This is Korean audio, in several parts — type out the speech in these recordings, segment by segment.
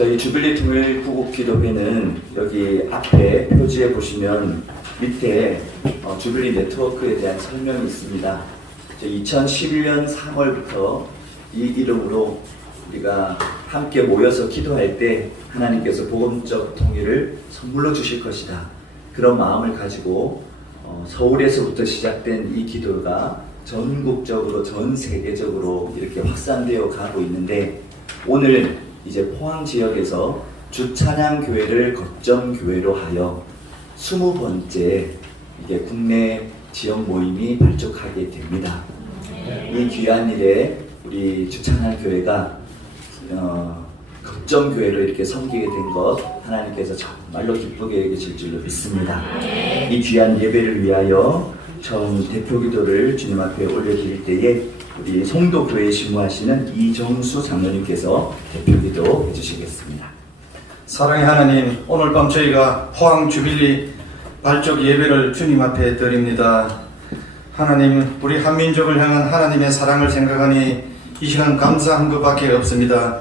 저희 주빌리 통일 구국 기도회는 여기 앞에 표지에 보시면 밑에 주빌리 네트워크에 대한 설명이 있습니다. 2011년 3월부터 이 이름으로 우리가 함께 모여서 기도할 때 하나님께서 복음적 통일을 선물로 주실 것이다. 그런 마음을 가지고 서울에서부터 시작된 이 기도가 전국적으로 전 세계적으로 이렇게 확산되어 가고 있는데, 오늘 이제 포항 지역에서 주찬양교회를 거점교회로 하여 20번째 이게 국내 지역 모임이 발족하게 됩니다. 이 귀한 일에 우리 주찬양교회가 걱정교회로 이렇게 섬기게 된 것 하나님께서 정말로 기쁘게 여기실 줄로 믿습니다. 이 귀한 예배를 위하여 처음 대표기도를 주님 앞에 올려드릴 때에 우리 송도교회에 신무하시는 이정수 장로님께서 대표기도 해주시겠습니다. 사랑의 하나님, 오늘 밤 저희가 포항 주빌리 발족 예배를 주님 앞에 드립니다. 하나님, 우리 한민족을 향한 하나님의 사랑을 생각하니 이 시간 감사한 것밖에 없습니다.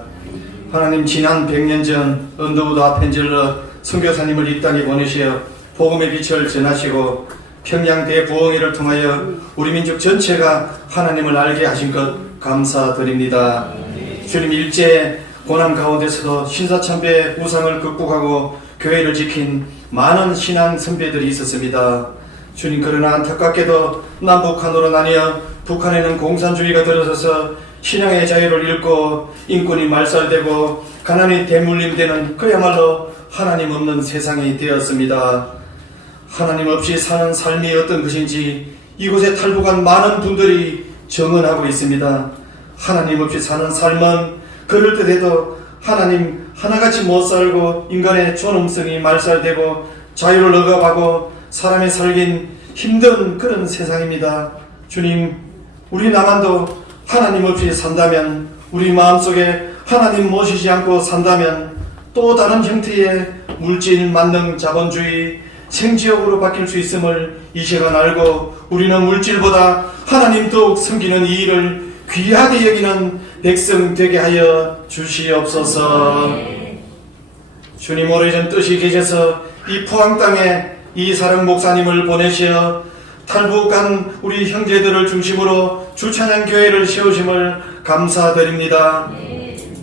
하나님, 지난 100년 전 언더우드 아펜젤러 선교사님을 이 땅에 보내시어 복음의 빛을 전하시고 평양 대부흥회를 통하여 우리 민족 전체가 하나님을 알게 하신 것 감사드립니다. 주님, 일제 고난 가운데서도 신사참배 우상을 극복하고 교회를 지킨 많은 신앙 선배들이 있었습니다. 주님, 그러나 안타깝게도 남북한으로 나뉘어 북한에는 공산주의가 들어서서 신앙의 자유를 잃고 인권이 말살되고 가난이 대물림되는 그야말로 하나님 없는 세상이 되었습니다. 하나님 없이 사는 삶이 어떤 것인지 이곳에 탈북한 많은 분들이 정언하고 있습니다. 하나님 없이 사는 삶은 그럴듯해도 하나님 하나같이 못 살고 인간의 존엄성이 말살되고 자유를 억압하고 사람이 살긴 힘든 그런 세상입니다. 주님, 우리 남한도 하나님 없이 산다면, 우리 마음속에 하나님 모시지 않고 산다면 또 다른 형태의 물질, 만능, 자본주의, 생지역으로 바뀔 수 있음을 이 시간 알고 우리는 물질보다 하나님 더욱 섬기는 이 일을 귀하게 여기는 백성 되게 하여 주시옵소서. 주님, 오래전 뜻이 계셔서 이 포항 땅에 이사랑 목사님을 보내시어 탈북한 우리 형제들을 중심으로 주찬양 교회를 세우심을 감사드립니다.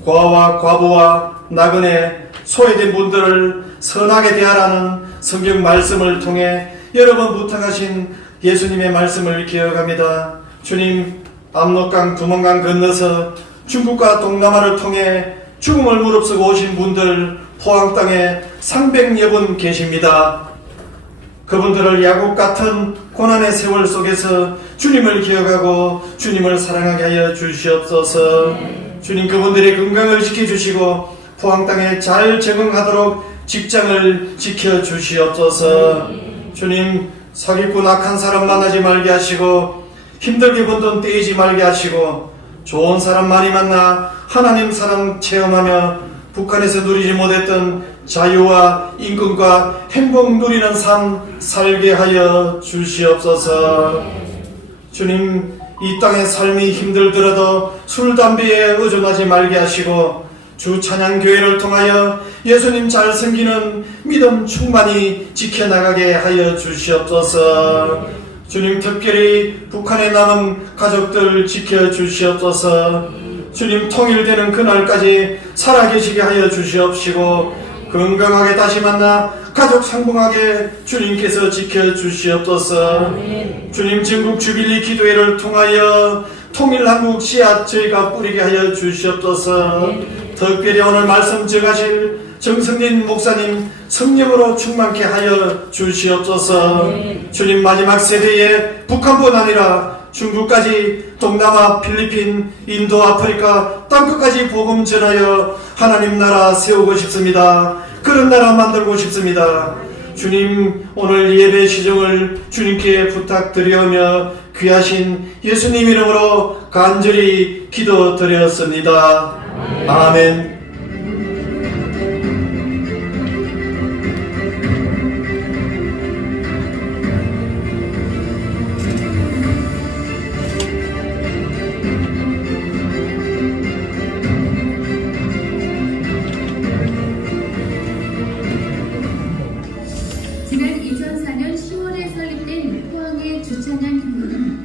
고아와 과부와 나그네 소외된 분들을 선하게 대하라는 성경 말씀을 통해 여러 번 부탁하신 예수님의 말씀을 기억합니다. 주님, 압록강 두만강 건너서 중국과 동남아를 통해 죽음을 무릅쓰고 오신 분들 포항 땅에 300여 분 계십니다. 그분들을 야곱 같은 고난의 세월 속에서 주님을 기억하고 주님을 사랑하게 하여 주시옵소서. 주님, 그분들의 건강을 지켜주시고 포항 땅에 잘 적응하도록 직장을 지켜주시옵소서. 주님, 사기꾼 악한 사람 만나지 말게 하시고 힘들게 번 돈 떼이지 말게 하시고 좋은 사람 많이 만나 하나님 사랑 체험하며 북한에서 누리지 못했던 자유와 인권과 행복 누리는 삶 살게 하여 주시옵소서. 주님, 이 땅의 삶이 힘들더라도 술, 담배에 의존하지 말게 하시고 주 찬양교회를 통하여 예수님 잘 섬기는 믿음 충만히 지켜나가게 하여 주시옵소서. 주님, 특별히 북한에 남은 가족들 지켜주시옵소서. 주님, 통일되는 그날까지 살아계시게 하여 주시옵시고 건강하게 다시 만나 가족 상봉하게 주님께서 지켜주시옵소서. 주님, 전국 주빌리 기도회를 통하여 통일한국 씨앗 저희가 뿌리게 하여 주시옵소서. 특별히 오늘 말씀 전하실 정성진 목사님 성령으로 충만케 하여 주시옵소서. 주님, 마지막 세대에 북한뿐 아니라 중국까지 동남아, 필리핀, 인도, 아프리카 땅끝까지 복음 전하여 하나님 나라 세우고 싶습니다. 그런 나라 만들고 싶습니다. 주님, 오늘 예배 시정을 주님께 부탁드리오며 귀하신 예수님 이름으로 간절히 기도드렸습니다. 아멘. 지난 2004년 10월에 설립된 포항의 주찬양 교회는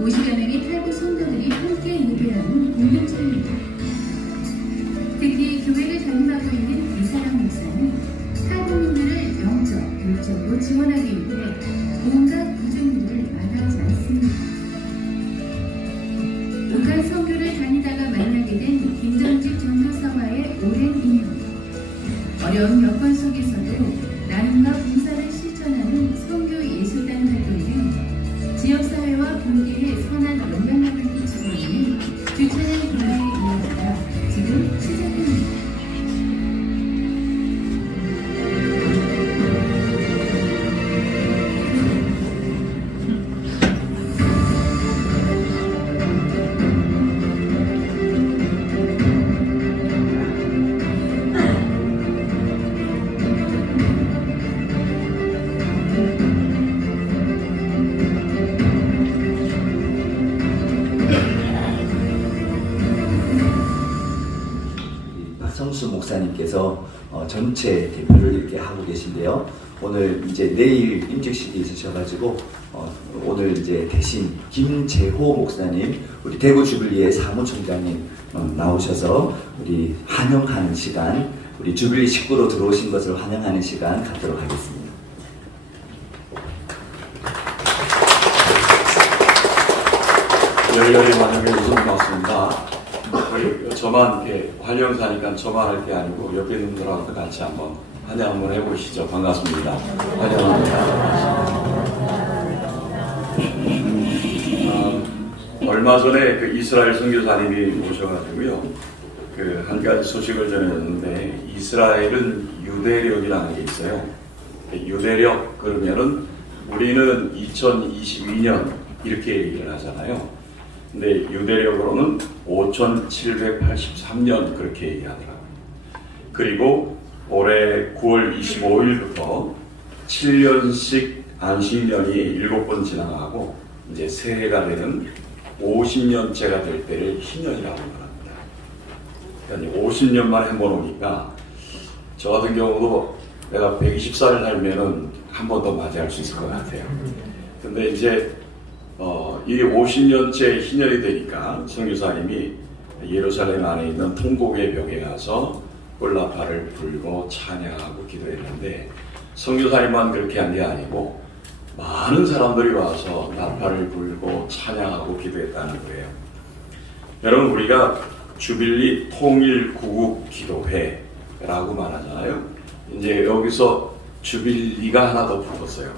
50여 명의 탈북 성도들이 함께 예배하는 공동체입니다. 특히 교회를 담임하고 있는 이사랑 목사는 탈북민들을 영적, 물적으로 지원하기 위해 온갖 구조물을 마다하지 않습니다. 북한 선교를 다니다가 만나게 된 김정직 전도사와의 오랜 인연, 어려운 여건 속에서도 나눔과 봉사를 실천하는 선교 예술단 활동 등 지역사회와 본계에 선한 영향력을 끼치고 있는 주찬양 교회에 이어받아 지금 성수 목사님께서 전체 대표를 이렇게 하고 계신데요. 오늘 이제 내일 임직식이 있으셔가지고 오늘 이제 대신 김재호 목사님, 우리 대구 주빌리의 사무총장님 나오셔서 우리 환영하는 시간, 우리 주빌리 식구로 들어오신 것을 환영하는 시간 갖도록 하겠습니다. 열렬히 환영해 주셔서 고맙습니다. 저만 이렇게 환영사니까 저만 할 게 아니고 옆에 있는 분들하고 같이 한번 환영 한번 해보시죠. 반갑습니다. 환영합니다. 얼마 전에 그 이스라엘 선교사님이 오셔가지고요. 그 한 가지 소식을 전해줬는데 이스라엘은 유대력이라는 게 있어요. 유대력 그러면은 우리는 2022년 이렇게 얘기를 하잖아요. 근데 유대력으로는 5783년 그렇게 얘기하더라고요. 그리고 올해 9월 25일부터 7년씩 안식년이 7번 지나가고 이제 새해가 되는 50년째가 될 때를 희년이라고 합니다. 그러니까 50년만 해보니까 저 같은 경우도 내가 120살 살면은 한 번 더 맞이할 수 있을 것 같아요. 근데 이제 이게 50년째 희년이 되니까 선교사님이 예루살렘 안에 있는 통곡의 벽에 가서 꿀나팔을 불고 찬양하고 기도했는데 선교사님만 그렇게 한 게 아니고 많은 사람들이 와서 나팔을 불고 찬양하고 기도했다는 거예요. 여러분 우리가 주빌리 통일 구국 기도회라고 말하잖아요. 이제 여기서 주빌리가 하나 더 붙었어요.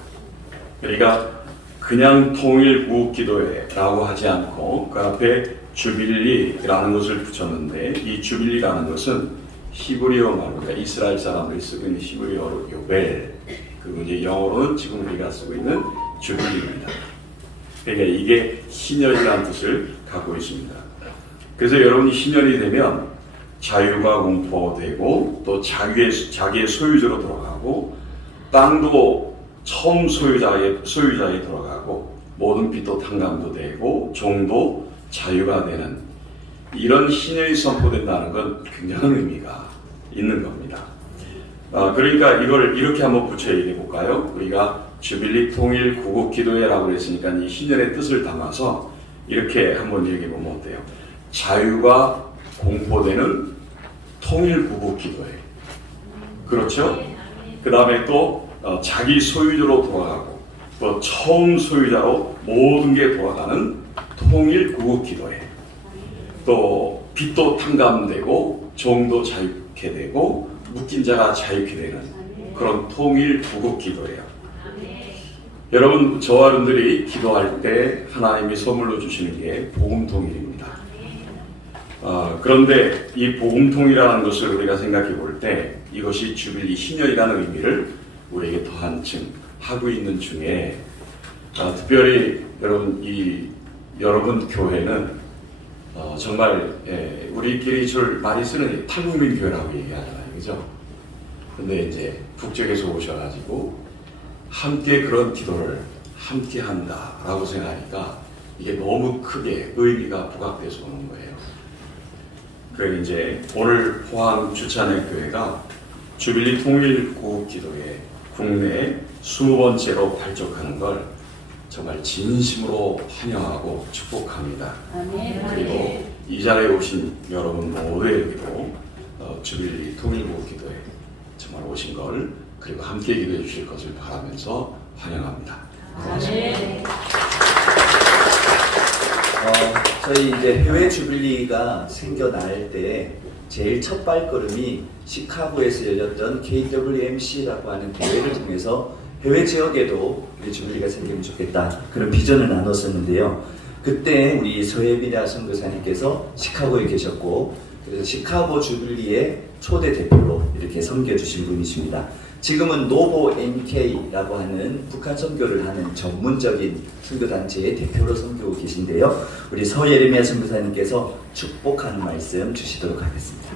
그러니까 그냥 통일 구국 기도회라고 하지 않고 그 앞에 주빌리라는 것을 붙였는데 이 주빌리라는 것은 히브리어 말로 그러니까 이스라엘 사람들이 쓰고 있는 히브리어로 요벨 그리고 이제 영어로는 지금 우리가 쓰고 있는 주빌리입니다. 그러니까 이게 희년이라는 뜻을 갖고 있습니다. 그래서 여러분이 희년이 되면 자유가 공포되고 또 자기의 소유자로 돌아가고 땅도 처음 소유자에 돌아가고 모든 빚도 탕감도 되고 종도 자유가 되는 이런 희년이 선포된다는 건 굉장한 의미가 있는 겁니다. 그러니까 이걸 이렇게 한번 붙여 얘기해 볼까요? 우리가 주빌리 통일 구국 기도회라고 했으니까 이 희년의 뜻을 담아서 이렇게 한번 얘기해 보면 어때요? 자유가 공포되는 통일 구국 기도회. 그렇죠? 그 다음에 또 자기 소유자로 돌아가고 또 처음 소유자로 모든 게 돌아가는 통일 구국 기도회. 또 빚도 탕감되고 종도 자유케 되고 묶인 자가 자유케 되는 그런 통일 구국 기도예요. 여러분 저와 여러분들이 기도할 때 하나님이 선물로 주시는 게 복음통일입니다. 그런데 이 복음통이라는 것을 우리가 생각해 볼 때 이것이 주빌리 희년이라는 의미를 우리에게 더 한층 하고 있는 중에 특별히 여러분 교회는 정말 우리끼리 줄 많이 쓰는 탈북민 교회라고 얘기하잖아요, 그죠? 근데 이제 북쪽에서 오셔가지고 함께 그런 기도를 함께 한다라고 생각하니까 이게 너무 크게 의미가 부각돼서 오는 거예요. 그래서 이제 오늘 포항 주찬의 교회가 주빌리 통일 구국 기도회 국내 20번째로 발족하는 걸 정말 진심으로 환영하고 축복합니다. 그리고 이 자리에 오신 여러분 모두에게도 주빌리 통일 구국 기도회 정말 오신 걸 그리고 함께 기도해 주실 것을 바라면서 환영합니다. 고맙습니다. 저희 이제 해외 주빌리가 생겨날 때 제일 첫 발걸음이 시카고에서 열렸던 KWMC라고 하는 대회를 통해서 해외 지역에도 우리 주빌리가 생기면 좋겠다 그런 비전을 나눴었는데요. 그때 우리 서예비라 선교사님께서 시카고에 계셨고 그래서 시카고 주빌리의 초대 대표로 이렇게 섬겨주신 분이십니다. 지금은 노보 NK라고 하는 북한 선교를 하는 전문적인 선교단체의 대표로 섬기고 계신데요. 우리 서예림야 선교사님께서 축복하는 말씀 주시도록 하겠습니다.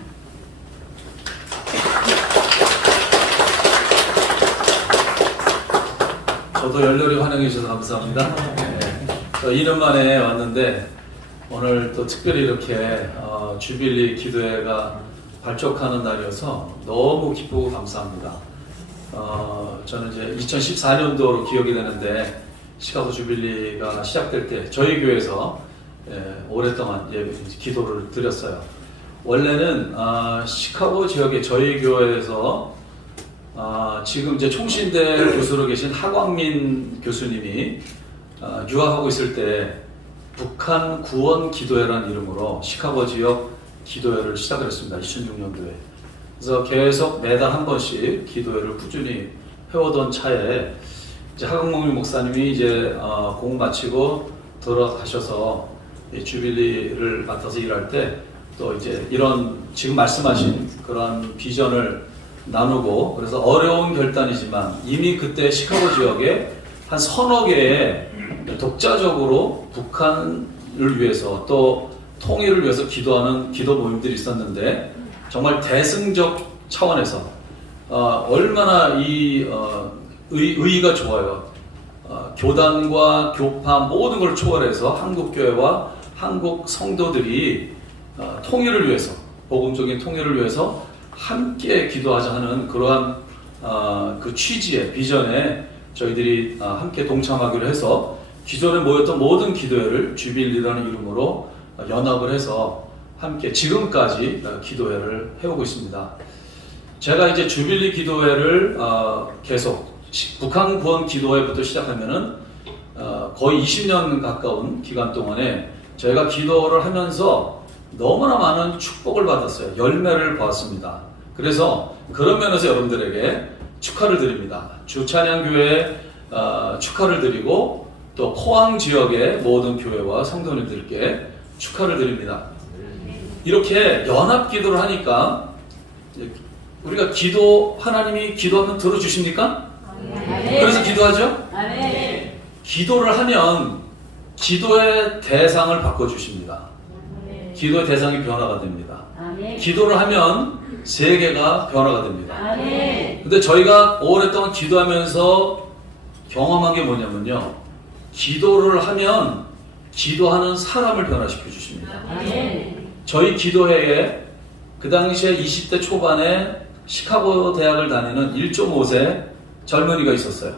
저도 열렬히 환영해 주셔서 감사합니다. 저 2년 만에 왔는데 오늘 또 특별히 이렇게 주빌리 기도회가 발족하는 날이어서 너무 기쁘고 감사합니다. 저는 이제 2014년도로 기억이 되는데 시카고 주빌리가 시작될 때 저희 교회에서 오랫동안 기도를 드렸어요. 원래는 시카고 지역의 저희 교회에서 지금 이제 총신대 교수로 계신 하광민 교수님이 유학하고 있을 때 북한 구원 기도회라는 이름으로 시카고 지역 기도회를 시작을 했습니다. 2006년도에. 그래서 계속 매달 한 번씩 기도회를 꾸준히 해오던 차에 이제 하광민 목사님이 이제 공부 마치고 돌아가셔서 주빌리를 맡아서 일할 때 또 이제 이런 지금 말씀하신 그런 비전을 나누고, 그래서 어려운 결단이지만 이미 그때 시카고 지역에 한 서너 개의 독자적으로 북한을 위해서 또 통일을 위해서 기도하는 기도 모임들이 있었는데, 정말 대승적 차원에서 얼마나 이 의의가 좋아요. 교단과 교파 모든 걸 초월해서 한국교회와 한국 성도들이 통일을 위해서, 복음적인 통일을 위해서 함께 기도하자 하는 그러한 그 취지의 비전에 저희들이 함께 동참하기로 해서 기존에 모였던 모든 기도회를 주빌리라는 이름으로 연합을 해서 함께 지금까지 기도회를 해오고 있습니다. 제가 이제 주빌리 기도회를 계속 북한 구원 기도회부터 시작하면은 거의 20년 가까운 기간 동안에 저희가 기도를 하면서 너무나 많은 축복을 받았어요. 열매를 보았습니다. 그래서 그런 면에서 여러분들에게 축하를 드립니다. 주찬양교회에 축하를 드리고 또 포항 지역의 모든 교회와 성도님들께 축하를 드립니다. 이렇게 연합 기도를 하니까 우리가 하나님이 기도하면 들어주십니까? 그래서 기도하죠? 기도를 하면 기도의 대상을 바꿔주십니다. 기도의 대상이 변화가 됩니다. 기도를 하면 세계가 변화가 됩니다. 근데 저희가 오랫동안 기도하면서 경험한 게 뭐냐면요, 기도를 하면 기도하는 사람을 변화시켜 주십니다. 저희 기도회에 그 당시에 20대 초반에 시카고 대학을 다니는 1.5세 젊은이가 있었어요.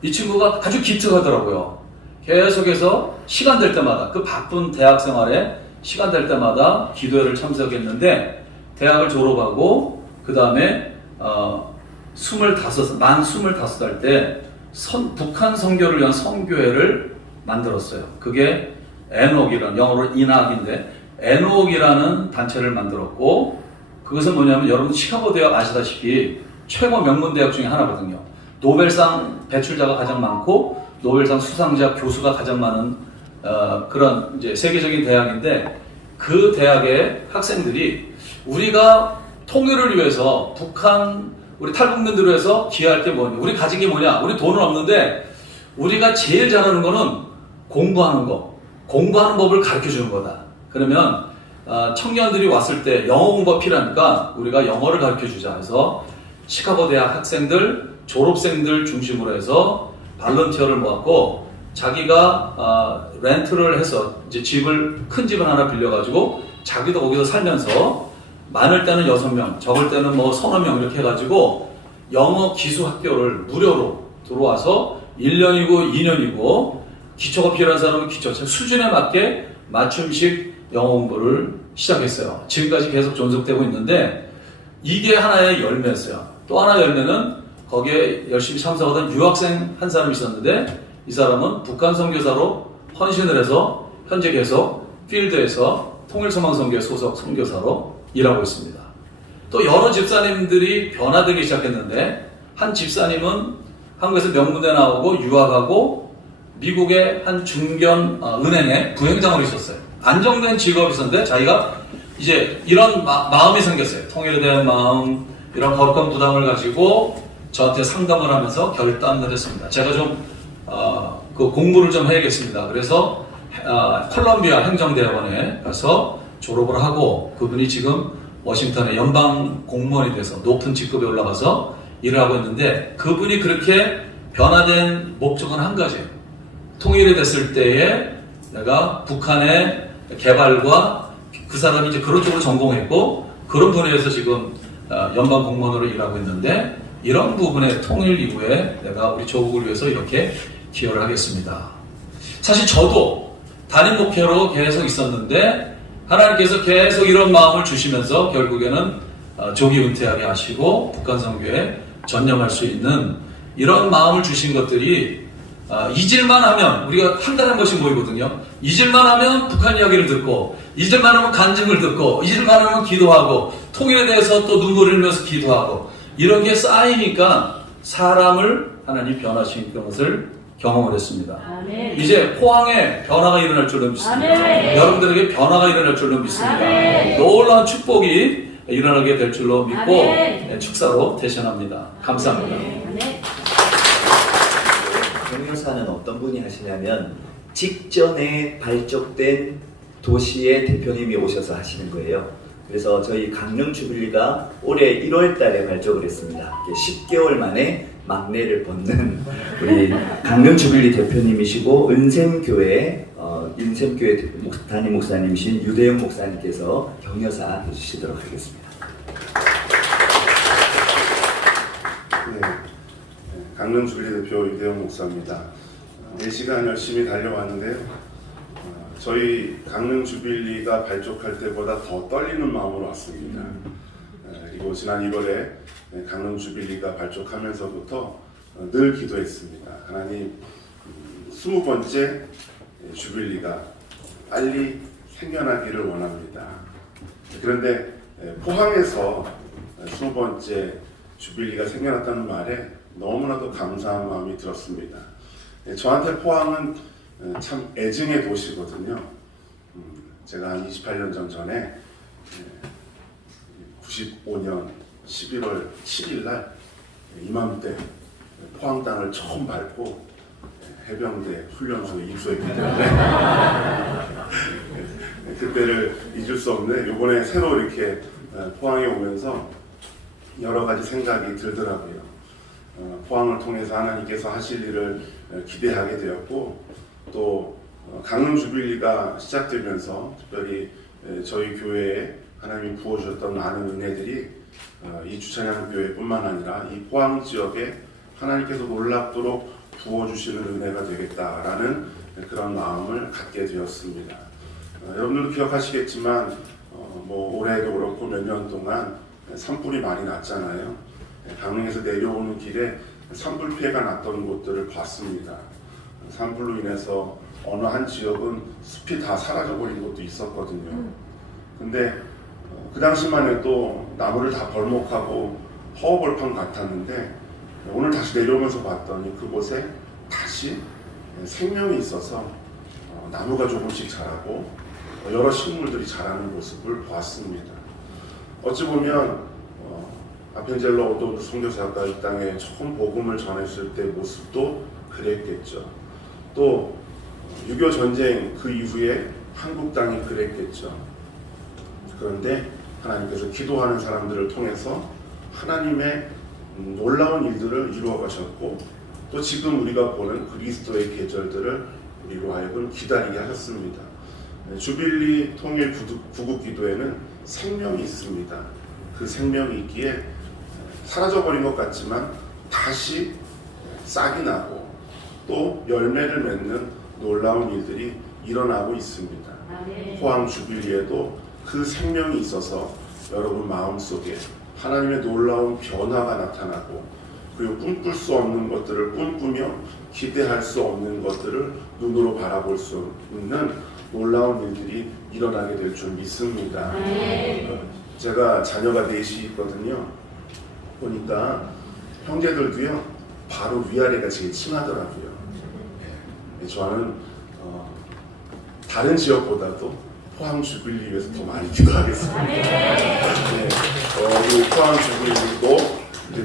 이 친구가 아주 기특하더라고요. 계속해서 시간 될 때마다, 그 바쁜 대학 생활에 시간 될 때마다 기도회를 참석했는데, 대학을 졸업하고 그 다음에 만 25살 때 북한 선교를 위한 선교회를 만들었어요. 그게 에녹이라는, 영어로 인학인데 에녹이라는 단체를 만들었고, 그것은 뭐냐면 여러분 시카고 대학 아시다시피 최고 명문 대학 중에 하나거든요. 노벨상 배출자가 가장 많고 노벨상 수상자 교수가 가장 많은 그런 이제 세계적인 대학인데, 그 대학의 학생들이 우리가 통일을 위해서 북한 우리 탈북민들을 위해서 기여할 게 뭐냐, 우리 가진 게 뭐냐, 우리 돈은 없는데 우리가 제일 잘하는 거는 공부하는 법을 가르쳐 주는 거다. 그러면 청년들이 왔을 때 영어 공부가 필요하니까 우리가 영어를 가르쳐 주자 해서 시카고 대학 학생들, 졸업생들 중심으로 해서 발런티어를 모았고, 자기가 렌트를 해서 이제 큰 집을 하나 빌려가지고 자기도 거기서 살면서 많을 때는 6명, 적을 때는 뭐 서너 명 이렇게 해가지고 영어 기수 학교를 무료로 들어와서 1년이고 2년이고 기초가 필요한 사람은 기초, 수준에 맞게 맞춤식 영어 공부를 시작했어요. 지금까지 계속 존속되고 있는데, 이게 하나의 열매였어요. 또 하나의 열매는 거기에 열심히 참석하던 유학생 한 사람이 있었는데, 이 사람은 북한 선교사로 헌신을 해서 현재 계속 필드에서 통일소망선교회 소속 선교사로 일하고 있습니다. 또 여러 집사님들이 변화되기 시작했는데, 한 집사님은 한국에서 명문대 나오고 유학하고 미국의 한 중견 은행에 부행장으로 있었어요. 안정된 직업이 있었는데 자기가 이제 이런 마음이 생겼어요. 통일에 대한 마음, 이런 거룩한 부담을 가지고 저한테 상담을 하면서 결단을 했습니다. 제가 좀 그 공부를 좀 해야겠습니다. 그래서 콜롬비아 행정대학원에 가서 졸업을 하고, 그분이 지금 워싱턴의 연방 공무원이 돼서 높은 직급에 올라가서 일을 하고 있는데, 그분이 그렇게 변화된 목적은 한 가지예요. 통일이 됐을 때에 내가 북한의 개발과, 그 사람이 이제 그런 쪽으로 전공했고, 그 그런 분야에서 지금 연방 공무원으로 일하고 있는데 이런 부분의 통일 이후에 내가 우리 조국을 위해서 이렇게 기여를 하겠습니다. 사실 저도 단임 목회로 계속 있었는데 하나님께서 계속 이런 마음을 주시면서 결국에는 조기 은퇴하게 하시고 북한 선교에 전념할 수 있는 이런 마음을 주신 것들이 잊을만 하면 우리가 한 달에 한 번씩 모이거든요. 잊을만 하면 북한 이야기를 듣고 잊을만 하면 간증을 듣고 잊을만 하면 기도하고 통일에 대해서 또 눈물을 흘리면서 기도하고 이런 게 쌓이니까 사람을 하나님 변화시킨 것을 경험을 했습니다. 아멘. 이제 포항에 변화가 일어날 줄로 믿습니다. 아멘. 여러분들에게 변화가 일어날 줄로 믿습니다. 아멘. 놀라운 축복이 일어나게 될 줄로 믿고 아멘. 축사로 대신합니다. 감사합니다. 아멘. 경유사는 어떤 분이 하시냐면 직전에 발족된 도시의 대표님이 오셔서 하시는 거예요. 그래서 저희 강릉 주빌리가 올해 1월 달에 발족을 했습니다. 10개월 만에 막내를 벗는 우리 강릉 주빌리 대표님이시고 은샘교회 담임 목사님이신 유대영 목사님께서 경여사 해주시도록 하겠습니다. 네, 강릉 주빌리 대표 유대영 목사입니다. 4시간 열심히 달려왔는데요. 저희 강릉 주빌리가 발족할 때보다 더 떨리는 마음으로 왔습니다. 그리고 지난 1월에 강릉 주빌리가 발족하면서부터 늘 기도했습니다. 하나님, 20번째 주빌리가 빨리 생겨나기를 원합니다. 그런데 포항에서 20번째 주빌리가 생겨났다는 말에 너무나도 감사한 마음이 들었습니다. 저한테 포항은 참 애증의 도시거든요. 제가 한 28년 전에 95년 11월 7일 날 이맘때 포항 땅을 처음 밟고 해병대 훈련소에 입소했기 때문에 그때를 잊을 수 없는 이번에 새로 이렇게 포항에 오면서 여러 가지 생각이 들더라고요. 포항을 통해서 하나님께서 하실 일을 기대하게 되었고 또 강릉 주빌리가 시작되면서 특별히 저희 교회에 하나님이 부어주셨던 많은 은혜들이 이 주찬양 교회뿐만 아니라 이 포항 지역에 하나님께서 놀랍도록 부어주시는 은혜가 되겠다라는 그런 마음을 갖게 되었습니다. 여러분들도 기억하시겠지만 뭐 올해도 그렇고 몇 년 동안 산불이 많이 났잖아요. 강릉에서 내려오는 길에 산불 피해가 났던 곳들을 봤습니다. 산불로 인해서 어느 한 지역은 숲이 다 사라져버린 곳도 있었거든요. 근데 그 당시만 해도 나무를 다 벌목하고 허허벌판 같았는데 오늘 다시 내려오면서 봤더니 그곳에 다시 생명이 있어서 나무가 조금씩 자라고 여러 식물들이 자라는 모습을 보았습니다. 어찌 보면 아펜젤러 오도 선교사가 이 땅에 처음 복음을 전했을 때 모습도 그랬겠죠. 또 6.25 전쟁 그 이후에 한국 땅이 그랬겠죠. 그런데 하나님께서 기도하는 사람들을 통해서 하나님의 놀라운 일들을 이루어 가셨고 또 지금 우리가 보는 그리스도의 계절들을 우리로 하여금 기다리게 하셨습니다. 주빌리 통일 구국 기도에는 생명이 있습니다. 그 생명이 있기에 사라져버린 것 같지만 다시 싹이 나고 또 열매를 맺는 놀라운 일들이 일어나고 있습니다. 포항 주빌리에도 그 생명이 있어서 여러분 마음속에 하나님의 놀라운 변화가 나타나고 그리고 꿈꿀 수 없는 것들을 꿈꾸며 기대할 수 없는 것들을 눈으로 바라볼 수 있는 놀라운 일들이 일어나게 될 줄 믿습니다. 제가 자녀가 넷이 있거든요. 보니까 형제들도요 바로 위아래가 제일 친하더라고요. 저는 다른 지역보다도 포항 주빌리 위해서 더 많이 기도하겠습니다. 우리 포항 주빌리도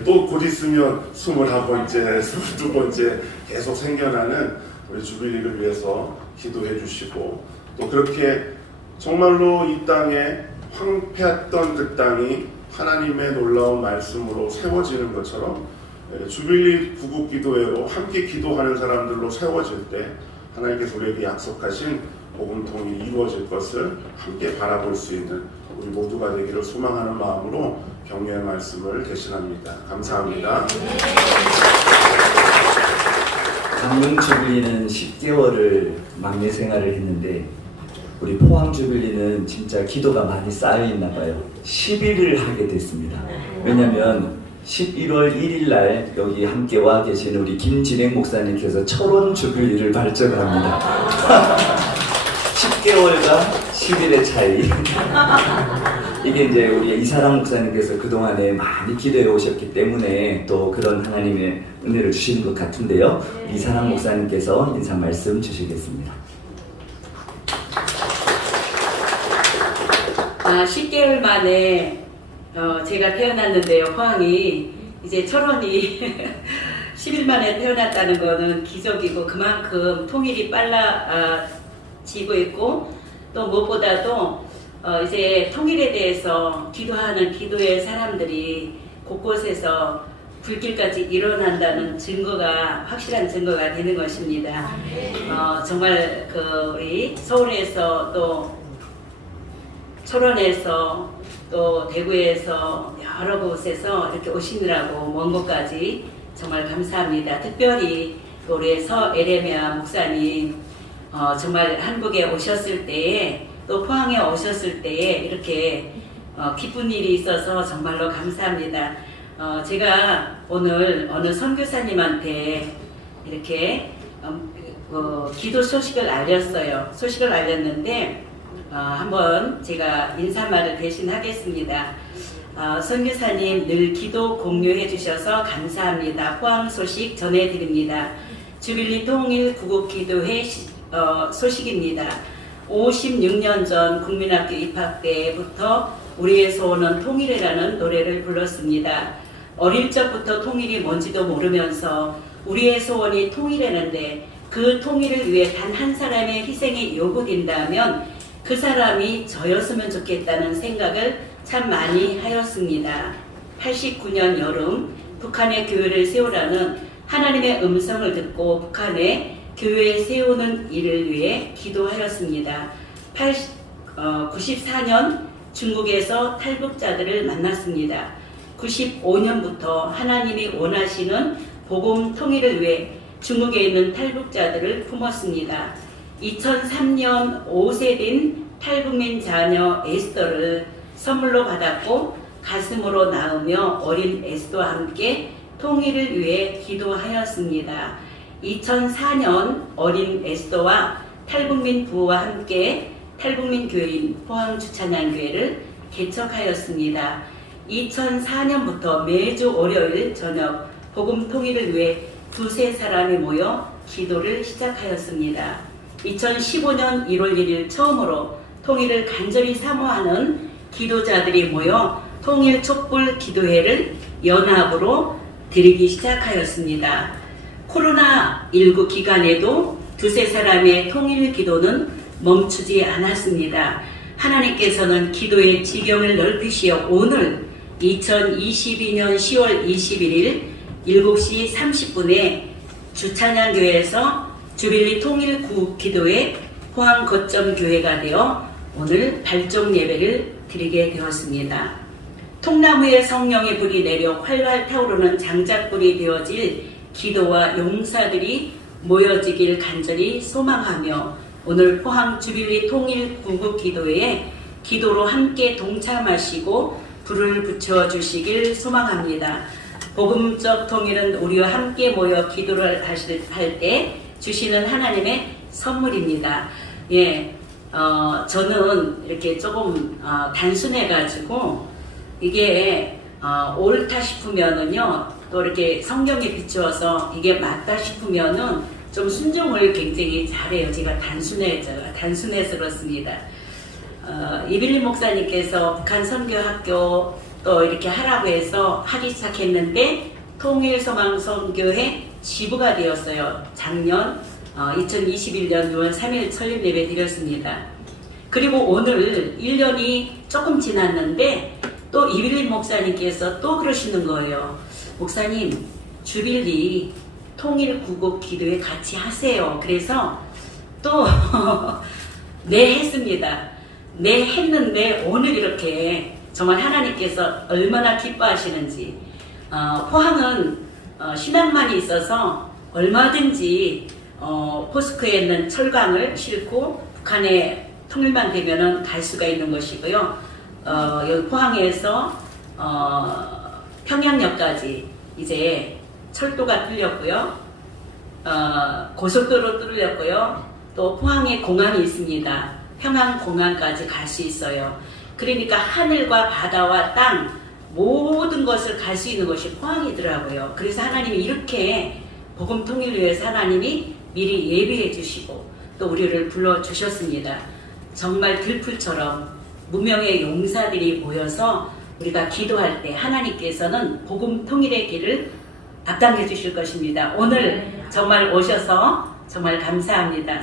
또 곧 있으면 21번째, 22번째 계속 생겨나는 우리 주빌리를 위해서 기도해 주시고 또 그렇게 정말로 이 땅에 황폐했던 그 땅이 하나님의 놀라운 말씀으로 세워지는 것처럼 주빌리 구국 기도회로 함께 기도하는 사람들로 세워질 때 하나님께서 우리에게 약속하신 복음 통일이 이루어질 것을 함께 바라볼 수 있는 우리 모두가 되기를 소망하는 마음으로 격려의 말씀을 대신합니다. 감사합니다. 강릉 주빌리는 10개월을 막내 생활을 했는데 우리 포항 주빌리는 진짜 기도가 많이 쌓여 있나 봐요. 10일을 하게 됐습니다. 왜냐면 11월 1일 날 여기 함께 와 계신 우리 김진행 목사님께서 철원 주빌리를 발전합니다. 10개월과 10일의 차이. 이게 이제 우리 이사랑 목사님께서 그동안에 많이 기도해 오셨기 때문에 또 그런 하나님의 은혜를 주시는 것 같은데요. 이사랑 목사님께서 인사 말씀 주시겠습니다. 10개월 만에 제가 태어났는데요. 포항이 이제 철원이 10일 만에 태어났다는 거는 기적이고 그만큼 통일이 빨라지고 있고 또 무엇보다도 이제 통일에 대해서 기도하는 기도의 사람들이 곳곳에서 불길까지 일어난다는 증거가 확실한 증거가 되는 것입니다. 정말 우리 서울에서 또 철원에서 또 대구에서 여러 곳에서 이렇게 오시느라고 먼 곳까지 정말 감사합니다. 특별히 우리 서 에레미야 목사님 정말 한국에 오셨을 때에 또 포항에 오셨을 때에 이렇게 기쁜 일이 있어서 정말로 감사합니다. 제가 오늘 어느 선교사님한테 이렇게 기도 소식을 알렸어요. 소식을 알렸는데 한번 제가 인사말을 대신하겠습니다. 선교사님 늘 기도 공유해 주셔서 감사합니다. 포항 소식 전해드립니다. 주빌리 통일 구국기도회 소식입니다. 56년 전 국민학교 입학 때부터 우리의 소원은 통일이라는 노래를 불렀습니다. 어릴 적부터 통일이 뭔지도 모르면서 우리의 소원이 통일이라는데 그 통일을 위해 단 한 사람의 희생이 요구된다면 그 사람이 저였으면 좋겠다는 생각을 참 많이 하였습니다. 89년 여름 북한의 교회를 세우라는 하나님의 음성을 듣고 북한에 교회 세우는 일을 위해 기도하였습니다. 94년 중국에서 탈북자들을 만났습니다. 95년부터 하나님이 원하시는 복음 통일을 위해 중국에 있는 탈북자들을 품었습니다. 2003년 5세 된 탈북민 자녀 에스더를 선물로 받았고 가슴으로 낳으며 어린 에스더와 함께 통일을 위해 기도하였습니다. 2004년 어린 에스더와 탈북민 부부와 함께 탈북민 교인 포항주찬양교회를 개척하였습니다. 2004년부터 매주 월요일 저녁 복음 통일을 위해 두세 사람이 모여 기도를 시작하였습니다. 2015년 1월 1일 처음으로 통일을 간절히 사모하는 기도자들이 모여 통일 촛불 기도회를 연합으로 드리기 시작하였습니다. 코로나19 기간에도 두세 사람의 통일 기도는 멈추지 않았습니다. 하나님께서는 기도의 지경을 넓히시어 오늘 2022년 10월 21일 7시 30분에 주찬양교회에서 주빌리 통일 구국기도회 포항 거점 교회가 되어 오늘 발종 예배를 드리게 되었습니다. 통나무에 성령의 불이 내려 활활 타오르는 장작불이 되어질 기도와 용사들이 모여지길 간절히 소망하며 오늘 포항 주빌리 통일 구국기도회에 기도로 함께 동참하시고 불을 붙여주시길 소망합니다. 복음적 통일은 우리와 함께 모여 기도를 할 때 주시는 하나님의 선물입니다. 저는 이렇게 조금 단순해가지고 이게 옳다 싶으면은요, 또 이렇게 성경에 비추어서 이게 맞다 싶으면은 좀 순종을 굉장히 잘해요. 제가 단순해서 그렇습니다. 이빌리 목사님께서 북한 선교학교 또 이렇게 하라고 해서 하기 시작했는데 통일소망선교회 지부가 되었어요. 작년 2021년 6월 3일 설립 예배 드렸습니다. 그리고 오늘 1년이 조금 지났는데 또 이빌리 목사님께서 또 그러시는 거예요. 목사님, 주빌리 통일구국 기도회 같이 하세요. 그래서 또 네 했습니다. 내 했는데 오늘 이렇게 정말 하나님께서 얼마나 기뻐하시는지. 포항은 신앙만이 있어서 얼마든지 포스코에 있는 철강을 싣고 북한에 통일만 되면은 갈 수가 있는 것이고요. 여기 포항에서 평양역까지 이제 철도가 뚫렸고요. 고속도로 뚫렸고요. 또 포항에 공항이 있습니다. 평양공항까지 갈 수 있어요. 그러니까 하늘과 바다와 땅 모든 것을 갈 수 있는 것이 포항이더라고요. 그래서 하나님이 이렇게 복음 통일을 위해서 하나님이 미리 예비해 주시고 또 우리를 불러주셨습니다. 정말 들풀처럼 무명의 용사들이 모여서 우리가 기도할 때 하나님께서는 복음 통일의 길을 앞당겨 주실 것입니다. 오늘 정말 오셔서 정말 감사합니다.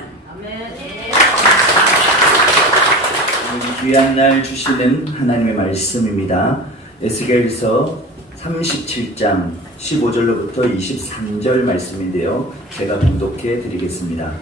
이 귀한 날 주시는 하나님의 말씀입니다. 에스겔서 37장 15절로부터 23절 말씀인데요. 제가 봉독해 드리겠습니다.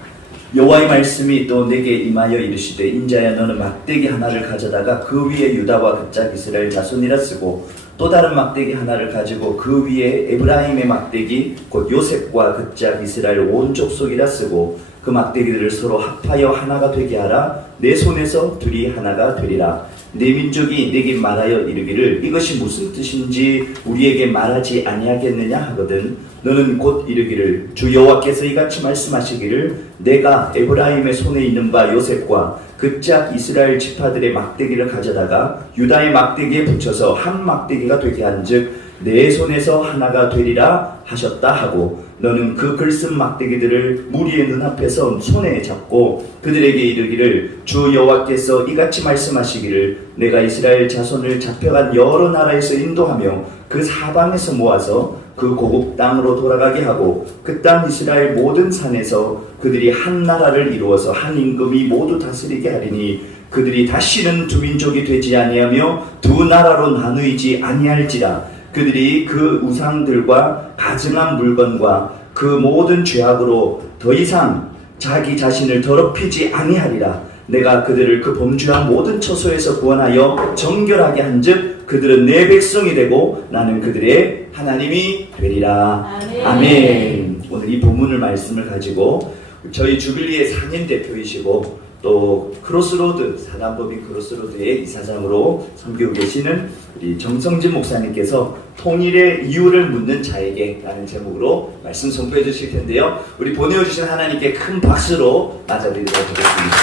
여호와의 말씀이 또 내게 임하여 이르시되 인자야 너는 막대기 하나를 가져다가 그 위에 유다와 그짝 이스라엘 자손이라 쓰고 또 다른 막대기 하나를 가지고 그 위에 에브라임의 막대기 곧 요셉과 그짝 이스라엘 온 족속이라 쓰고 그 막대기들을 서로 합하여 하나가 되게 하라. 내 손에서 둘이 하나가 되리라. 내 민족이 내게 말하여 이르기를 이것이 무슨 뜻인지 우리에게 말하지 아니하겠느냐 하거든 너는 곧 이르기를 주 여호와께서 이같이 말씀하시기를 내가 에브라임의 손에 있는 바 요셉과 그짝 이스라엘 지파들의 막대기를 가져다가 유다의 막대기에 붙여서 한 막대기가 되게 한즉 내 손에서 하나가 되리라 하셨다 하고 너는 그 글쓴 막대기들을 무리의 눈앞에서 손에 잡고 그들에게 이르기를 주 여호와께서 이같이 말씀하시기를 내가 이스라엘 자손을 잡혀간 여러 나라에서 인도하며 그 사방에서 모아서 그 고국 땅으로 돌아가게 하고 그 땅 이스라엘 모든 산에서 그들이 한 나라를 이루어서 한 임금이 모두 다스리게 하리니 그들이 다시는 두 민족이 되지 아니하며 두 나라로 나누이지 아니할지라. 그들이 그 우상들과 가증한 물건과 그 모든 죄악으로 더 이상 자기 자신을 더럽히지 아니하리라. 내가 그들을 그 범죄한 모든 처소에서 구원하여 정결하게 한즉 그들은 내 백성이 되고 나는 그들의 하나님이 되리라. 아멘. 오늘 이 본문을 말씀을 가지고 저희 주빌리의 상임 대표이시고 또 크로스로드 사단법인 크로스로드의 이사장으로 섬기고 계시는 우리 정성진 목사님께서 통일의 이유를 묻는 자에게 라는 제목으로 말씀 선포해 주실 텐데요. 우리 보내어 주신 하나님께 큰 박수로 맞아드리도록 하겠습니다.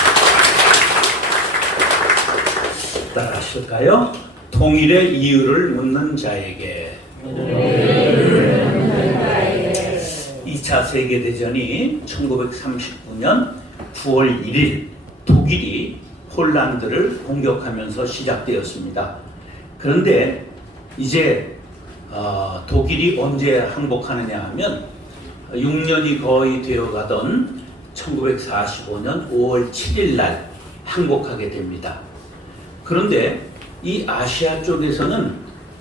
따라하실까요? 통일의 이유를 묻는 자에게. 2차 세계대전이 1939년 9월 1일 독일이 폴란드를 공격하면서 시작되었습니다. 그런데 이제 독일이 언제 항복하느냐 하면 6년이 거의 되어가던 1945년 5월 7일 날 항복하게 됩니다. 그런데 이 아시아 쪽에서는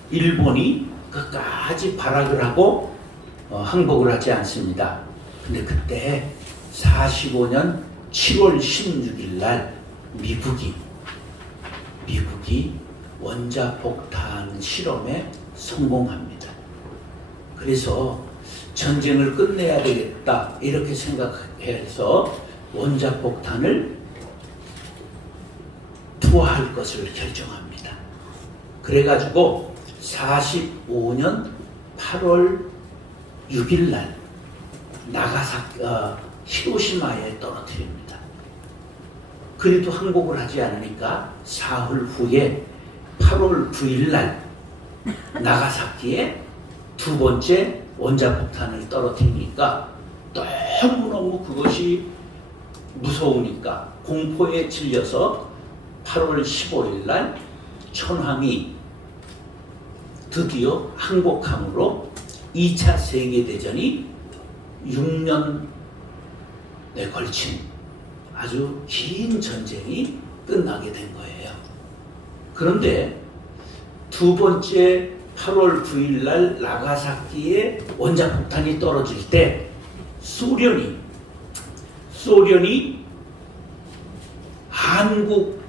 일본이 끝까지 발악을 하고 항복을 하지 않습니다. 근데 그때 45년 7월 16일 날 미국이 원자폭탄 실험에 성공합니다. 그래서 전쟁을 끝내야 되겠다 이렇게 생각해서 원자폭탄을 투하할 것을 결정합니다. 그래가지고 45년 8월 6일 날 히로시마에 떨어뜨립니다. 그래도 항복을 하지 않으니까 사흘 후에 8월 9일 날 나가사키에 두 번째 원자폭탄을 떨어뜨리니까 너무너무 그것이 무서우니까 공포에 질려서 8월 15일 날 천황이 드디어 항복함으로 2차 세계대전이 6년에 걸친 아주 긴 전쟁이 끝나게 된 거예요. 그런데 두 번째 8월 9일 날 나가사키에 원자폭탄이 떨어질 때 소련이 한국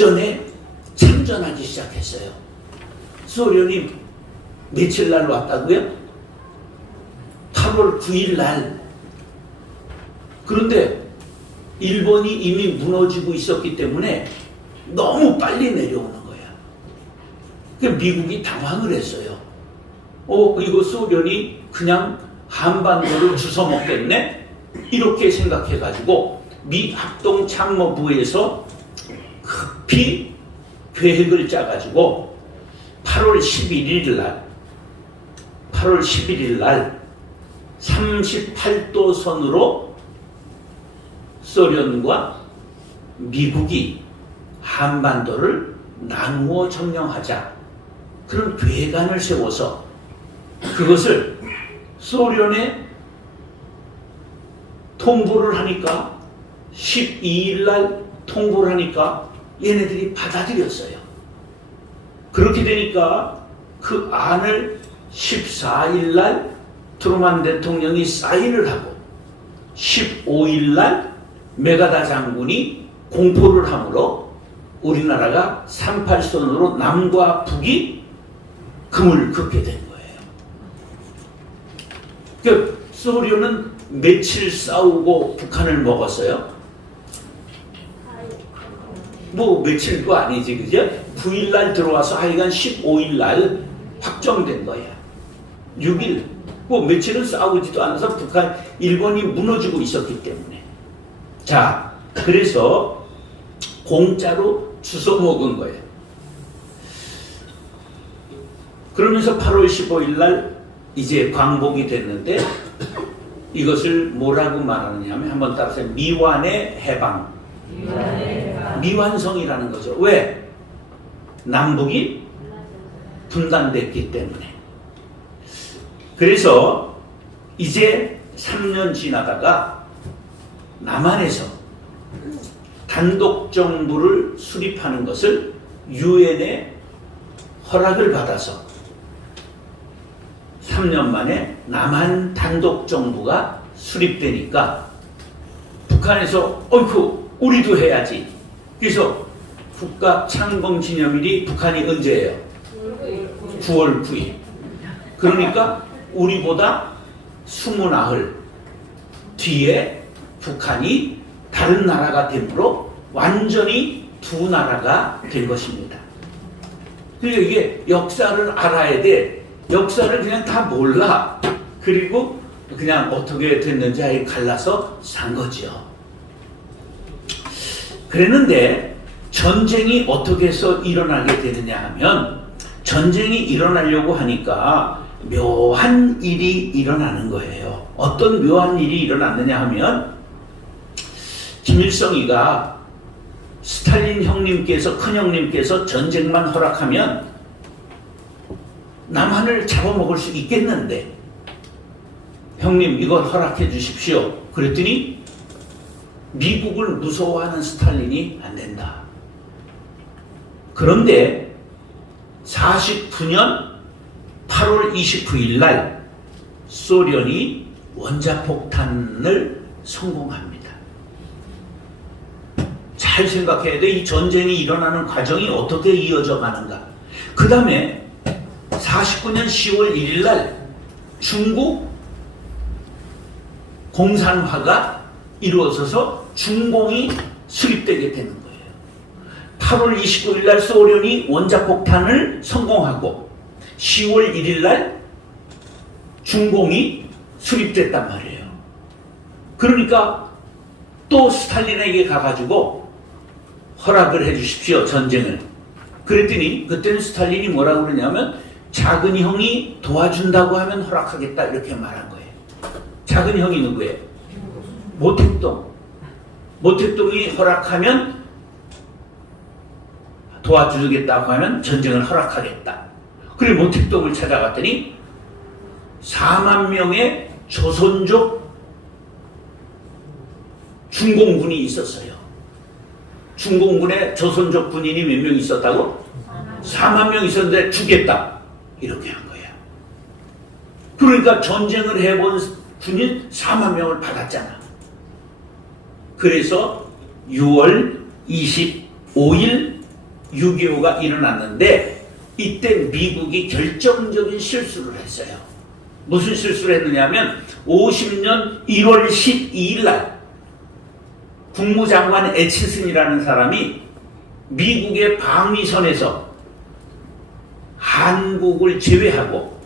작전에 참전하기 시작했어요. 소련이 며칠 날 왔다고요? 8월 9일 날. 그런데 일본이 이미 무너지고 있었기 때문에 너무 빨리 내려오는 거야. 그러니까 미국이 당황을 했어요. 이거 소련이 그냥 한반도를 주워먹겠네? 이렇게 생각해가지고 미 합동참모부에서 급히 계획을 짜가지고 8월 11일 날 38도 선으로 소련과 미국이 한반도를 나누어 점령하자, 그런 계획안을 세워서 그것을 소련에 통보를 하니까 12일 날 통보를 하니까 얘네들이 받아들였어요. 그렇게 되니까 그 안을 14일 날 트루만 대통령이 사인을 하고 15일 날 메가다 장군이 공포를 하므로 우리나라가 38선으로 남과 북이 금을 긋게 된 거예요. 그러니까 소련은 며칠 싸우고 북한을 먹었어요? 뭐 며칠도 아니지, 그죠? 9일 날 들어와서 하여간 15일 날 확정된 거야. 6일. 뭐 며칠은 싸우지도 않아서 일본이 무너지고 있었기 때문에. 자, 그래서 공짜로 주워 먹은 거예요. 그러면서 8월 15일 날 이제 광복이 됐는데 이것을 뭐라고 말하느냐면, 한번 따라서 미완의 해방. 미완성이라는 거죠. 왜? 남북이 분단됐기 때문에. 그래서 이제 3년 지나다가 남한에서 단독 정부를 수립하는 것을 유엔의 허락을 받아서 3년 만에 남한 단독 정부가 수립되니까 북한에서 어이쿠 우리도 해야지. 그래서 국가 창건 기념일이 북한이 언제예요? 9월 9일. 그러니까 우리보다 20나흘 뒤에 북한이 다른 나라가 되므로 완전히 두 나라가 된 것입니다. 그러니까 이게 역사를 알아야 돼. 역사를 그냥 다 몰라. 그리고 그냥 어떻게 됐는지 아예 갈라서 산 거죠. 그랬는데 전쟁이 어떻게 해서 일어나게 되느냐 하면, 전쟁이 일어나려고 하니까 묘한 일이 일어나는 거예요. 어떤 묘한 일이 일어났느냐 하면, 김일성이가 스탈린 형님께서, 큰형님께서 전쟁만 허락하면 남한을 잡아먹을 수 있겠는데 형님 이걸 허락해 주십시오. 그랬더니 미국을 무서워하는 스탈린이 안 된다. 그런데 49년 8월 29일 날 소련이 원자폭탄을 성공합니다. 잘 생각해야 돼. 이 전쟁이 일어나는 과정이 어떻게 이어져 가는가. 그 다음에 49년 10월 1일 날 중국 공산화가 이루어져서 중공이 수립되게 되는 거예요. 8월 29일 날 소련이 원자폭탄을 성공하고 10월 1일 날 중공이 수립됐단 말이에요. 그러니까 또 스탈린에게 가가지고 허락을 해 주십시오, 전쟁을. 그랬더니 그때는 스탈린이 뭐라고 그러냐면, 작은 형이 도와준다고 하면 허락하겠다, 이렇게 말한 거예요. 작은 형이 누구예요? 모택동. 모택동이 허락하면, 도와주겠다고 하면 전쟁을 허락하겠다. 그래 모택동을 찾아갔더니 4만 명의 조선족 중공군이 있었어요. 중공군에 조선족 군인이 몇 명 있었다고? 4만 명 있었는데 주겠다, 이렇게 한 거야. 그러니까 전쟁을 해본 군인 4만 명을 받았잖아. 그래서 6월 25일 6.25가 일어났는데 이때 미국이 결정적인 실수를 했어요. 무슨 실수를 했느냐면 50년 1월 12일 날 국무장관 애치슨이라는 사람이 미국의 방위선에서 한국을 제외하고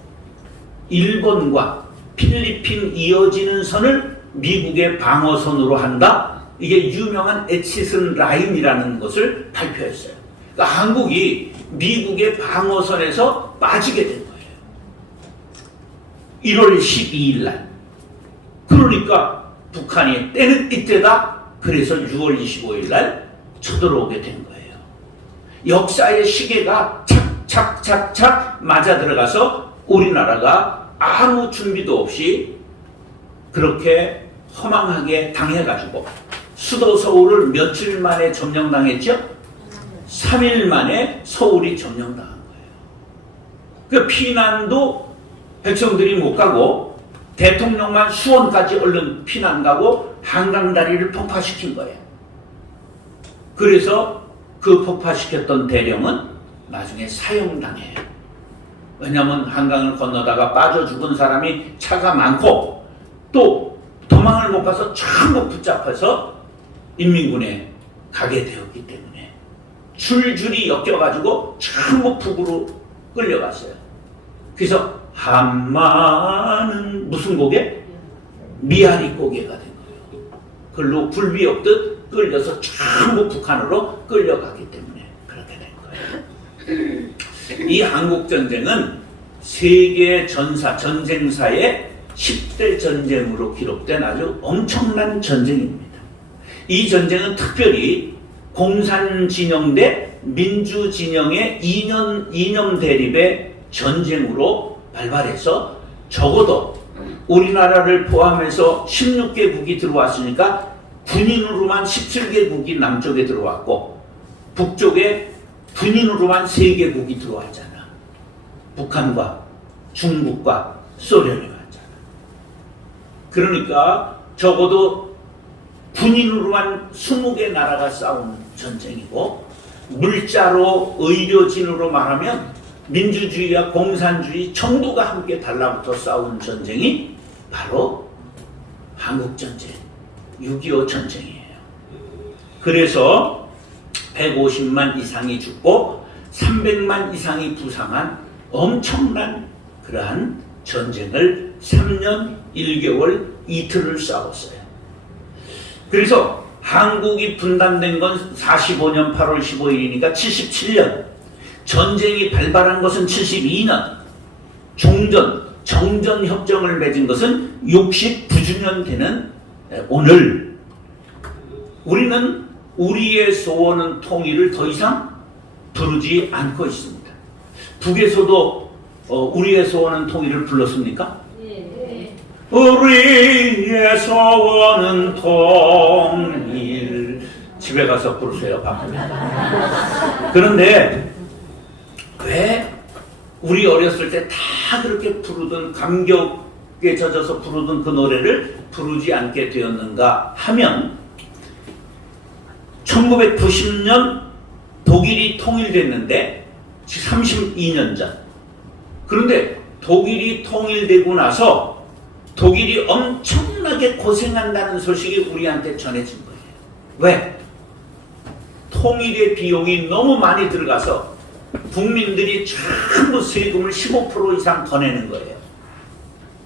일본과 필리핀 이어지는 선을 미국의 방어선으로 한다. 이게 유명한 애치슨 라인이라는 것을 발표했어요. 그러니까 한국이 미국의 방어선에서 빠지게 된 거예요. 1월 12일 날. 그러니까 북한이 때는 이때다. 그래서 6월 25일 날 쳐들어오게 된 거예요. 역사의 시계가 착착착착 맞아 들어가서 우리나라가 아무 준비도 없이 그렇게 허망하게 당해가지고 수도 서울을 며칠 만에 점령당했죠? 3일 만에 서울이 점령당한 거예요. 그 피난도 백성들이 못 가고 대통령만 수원까지 얼른 피난 가고 한강다리를 폭파시킨 거예요. 그래서 그 폭파시켰던 대령은 나중에 사형당해요. 왜냐하면 한강을 건너다가 빠져 죽은 사람이 차가 많고 또 도망을 못 가서 전부 붙잡혀서 인민군에 가게 되었기 때문에 줄줄이 엮여가지고 전부 북으로 끌려갔어요. 그래서 한마는 무슨 고개? 미아리 고개가 된 거예요. 글로 굴비 없듯 끌려서 전부 북한으로 끌려가기 때문에 그렇게 된 거예요. 이 한국전쟁은 세계 전쟁사의 10대 전쟁으로 기록된 아주 엄청난 전쟁입니다. 이 전쟁은 특별히 공산진영 대 민주진영의 이념 대립의 전쟁으로 발발해서 적어도 우리나라를 포함해서 16개국이 들어왔으니까 군인으로만 17개국이 남쪽에 들어왔고 북쪽에 군인으로만 3개국이 들어왔잖아. 북한과 중국과 소련이 왔잖아. 그러니까 적어도 군인으로만 20개 나라가 싸운 전쟁이고 물자로 의료진으로 말하면 민주주의와 공산주의 전부가 함께 달라붙어 싸운 전쟁이 바로 한국전쟁, 6.25 전쟁이에요. 그래서 150만 이상이 죽고 300만 이상이 부상한 엄청난 그러한 전쟁을 3년 1개월 이틀을 싸웠어요. 그래서 한국이 분단된 건 45년 8월 15일이니까 77년, 전쟁이 발발한 것은 72년, 정전협정을 맺은 것은 69주년 되는 오늘 우리는 우리의 소원은 통일을 더 이상 부르지 않고 있습니다. 북에서도 우리의 소원은 통일을 불렀습니까? 네. 우리의 소원은 통일. 집에 가서 부르세요. 그런데 왜 우리 어렸을 때 다 그렇게 부르던 감격에 젖어서 부르던 그 노래를 부르지 않게 되었는가 하면 1990년 독일이 통일됐는데 32년 전. 그런데 독일이 통일되고 나서 독일이 엄청나게 고생한다는 소식이 우리한테 전해진 거예요. 왜? 통일의 비용이 너무 많이 들어가서 국민들이 전부 세금을 15% 이상 더 내는 거예요.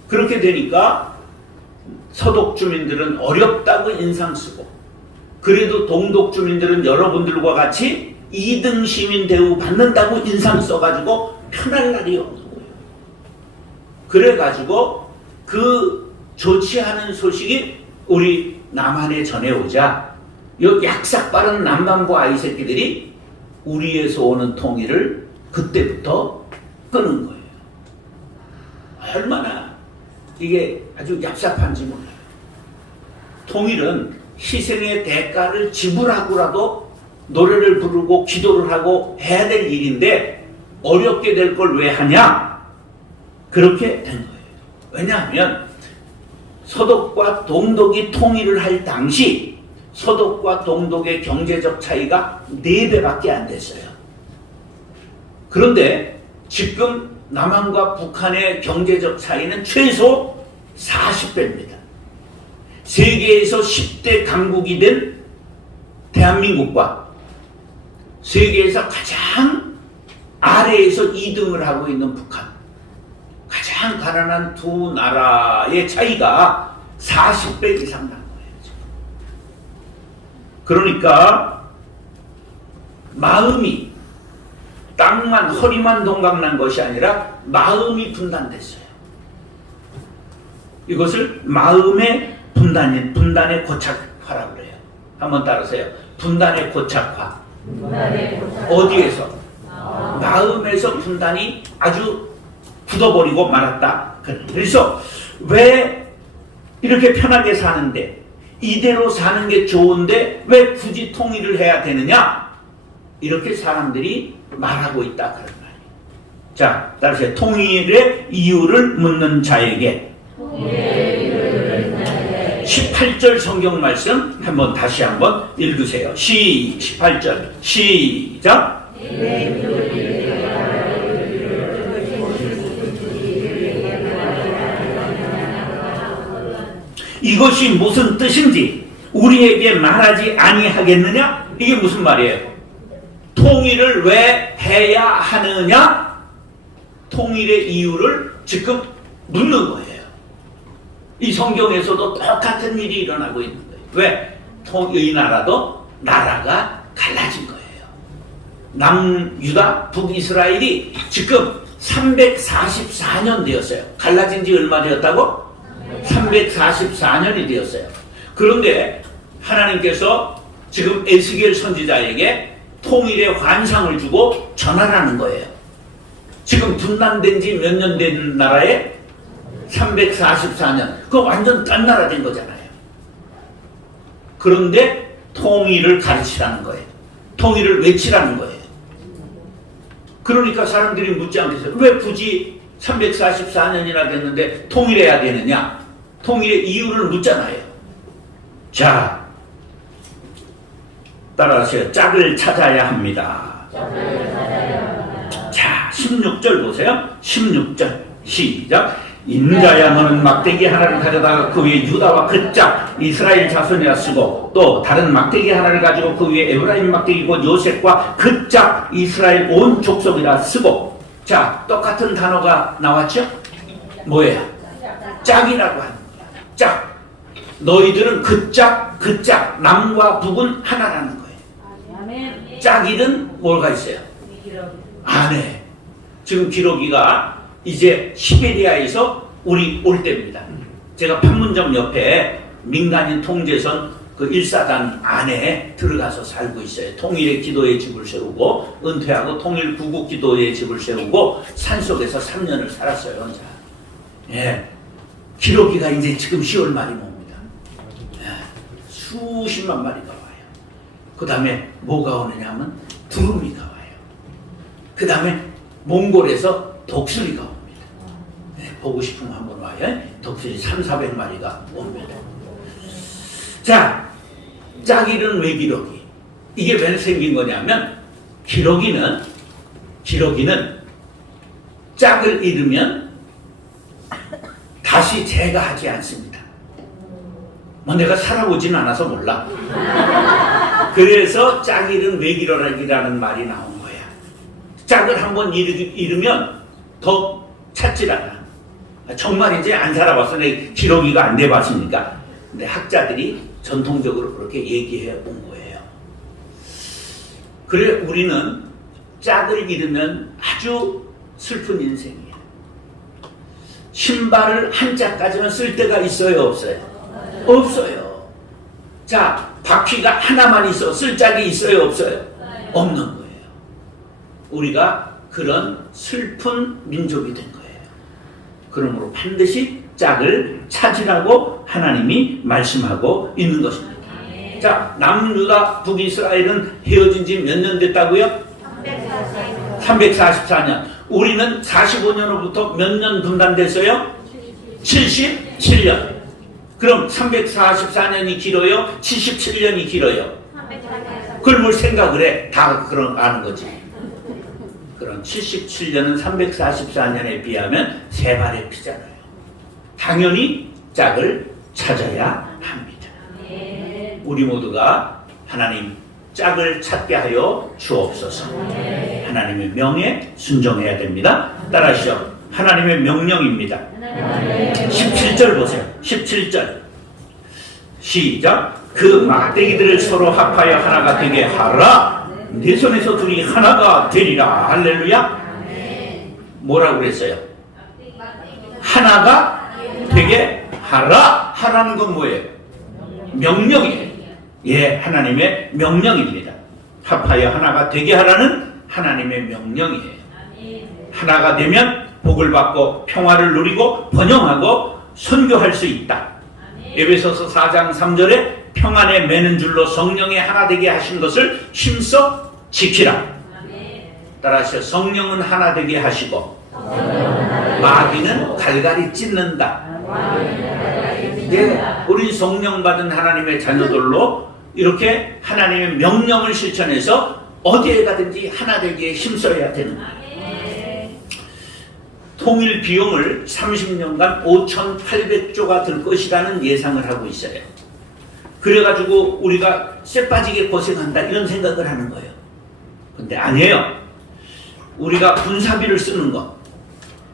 그렇게 되니까 서독 주민들은 어렵다고 인상 쓰고 그래도 동독 주민들은 여러분들과 같이 2등 시민 대우 받는다고 인상 써가지고 편할 날이 없는 거예요. 그래가지고 그 좋지 않은 소식이 우리 남한에 전해오자 요 약삭 빠른 남반부 아이 새끼들이 우리에서 오는 통일을 그때부터 끄는 거예요. 얼마나 이게 아주 얍삽한지 몰라요. 통일은 희생의 대가를 지불하고라도 노래를 부르고 기도를 하고 해야 될 일인데 어렵게 될 걸 왜 하냐? 그렇게 된 거예요. 왜냐하면 서독과 동독이 통일을 할 당시 서독과 동독의 경제적 차이가 4배밖에 안 됐어요. 그런데 지금 남한과 북한의 경제적 차이는 최소 40배입니다. 세계에서 10대 강국이 된 대한민국과 세계에서 가장 아래에서 2등을 하고 있는 북한, 가장 가난한 두 나라의 차이가 40배 이상 난 거예요. 지금. 그러니까 마음이 땅만 허리만 동강난 것이 아니라 마음이 분단됐어요. 이것을 마음의 분단의 고착화라고 그래요. 한번 따라서요. 분단의 고착화. 어디에서? 마음에서 분단이 아주 굳어버리고 말았다. 그래서 왜 이렇게 편하게 사는데, 이대로 사는 게 좋은데 왜 굳이 통일을 해야 되느냐? 이렇게 사람들이 말하고 있다. 그런 말이에요. 자, 따라서 통일의 이유를 묻는 자에게 18절 성경 말씀 한번 다시 한번 읽으세요. 18절 시작. 이것이 무슨 뜻인지 우리에게 말하지 아니하겠느냐? 이게 무슨 말이에요? 통일을 왜 해야 하느냐? 통일의 이유를 지금 묻는 거예요. 이 성경에서도 똑같은 일이 일어나고 있는 거예요. 왜? 이 나라가 갈라진 거예요. 남유다, 북이스라엘이 지금 344년 되었어요. 갈라진 지 얼마 되었다고? 344년이 되었어요. 그런데 하나님께서 지금 에스겔 선지자에게 통일의 환상을 주고 전하라는 거예요. 지금 분단된 지 몇 년 된 나라에 344년. 그거 완전 딴 나라 된 거잖아요. 그런데 통일을 가르치라는 거예요. 통일을 외치라는 거예요. 그러니까 사람들이 묻지 않겠어요. 왜 굳이 344년이나 됐는데 통일해야 되느냐? 통일의 이유를 묻잖아요. 자, 따라하세요. 짝을 찾아야 합니다. 자, 16절 보세요. 16절 시작. 인자야 너는 막대기 하나를 가져다가 그 위에 유다와 그 짝 이스라엘 자손이라 쓰고 또 다른 막대기 하나를 가지고 그 위에 에브라임 막대기 곧 요셉과 그 짝 이스라엘 온 족속이라 쓰고. 자, 똑같은 단어가 나왔죠? 뭐예요? 짝이라고 하는 거예요. 짝. 너희들은 그 짝 남과 북은 하나라는 거예요. 짝이는 뭐가 있어요? 안에. 지금 기러기가 이제 시베리아에서 우리 올 때입니다. 제가 판문점 옆에 민간인 통제선 그 1사단 안에 들어가서 살고 있어요. 통일의 기도의 집을 세우고 은퇴하고 통일 구국 기도의 집을 세우고 산속에서 3년을 살았어요. 혼자. 예. 기러기가 이제 지금 10월 말이 옵니다. 예. 수십만 마리가 와요. 그 다음에 뭐가 오느냐 하면 두루미가 와요. 그 다음에 몽골에서 독수리가 옵니다. 네, 보고 싶으면 한번 와요. 독수리 300~400마리가 옵니다. 자, 짝이는 왜 기러기? 이게 왜 생긴 거냐면 기러기는 짝을 잃으면 다시 재가하지 않습니다. 뭐 내가 살아보진 않아서 몰라. 그래서 짝 잃은 외기러기라는 말이 나온 거야. 짝을 한번 잃으면 더 찾질 않아. 정말 이제 안 살아봤어. 내 기러기가 안 돼봤으니까. 근데 학자들이 전통적으로 그렇게 얘기해 온 거예요. 그래 우리는 짝을 잃으면 아주 슬픈 인생이에요. 신발을 한 짝까지는 쓸 데가 있어요, 없어요? 없어요. 자, 바퀴가 하나만 있어 쓸 짝이 있어요, 없어요? 없는 거예요. 우리가 그런 슬픈 민족이 된 거예요. 그러므로 반드시 짝을 찾으라고 하나님이 말씀하고 있는 것입니다. 자, 남유다 북이스라엘은 헤어진 지 몇 년 됐다고요? 344년. 우리는 45년 후부터 몇 년 분단됐어요? 77년. 그럼 344년이 길어요? 77년이 길어요? 그걸 뭘 생각을 해? 다 그런 아는 거지. 그럼 77년은 344년에 비하면 3발의 피잖아요. 당연히 짝을 찾아야 합니다. 우리 모두가 하나님 짝을 찾게 하여 주옵소서. 하나님의 명에 순종해야 됩니다. 따라하시죠. 하나님의 명령입니다. 17절 보세요. 17절 시작. 그 막대기들을 서로 합하여 하나가 되게 하라. 네 손에서 둘이 하나가 되리라. 할렐루야. 뭐라고 그랬어요? 하나가 되게 하라. 하라는 건 뭐예요? 명령이에요. 예, 하나님의 명령입니다. 합하여 하나가 되게 하라는 하나님의 명령이에요. 하나가 되면 복을 받고 평화를 누리고 번영하고 선교할 수 있다. 에베소서 4장 3절에 평안에 매는 줄로 성령의 하나 되게 하신 것을 힘써 지키라. 따라하시죠. 성령은 하나 되게 하시고 마귀는 갈갈이 찢는다. 예, 우리 성령 받은 하나님의 자녀들로 이렇게 하나님의 명령을 실천해서 어디에 가든지 하나 되기에 힘써야 되는 거예요. 통일 비용을 30년간 5,800조가 들 것이라는 예상을 하고 있어요. 그래가지고 우리가 쇠 빠지게 고생한다 이런 생각을 하는 거예요. 근데 아니에요. 우리가 군사비를 쓰는 것,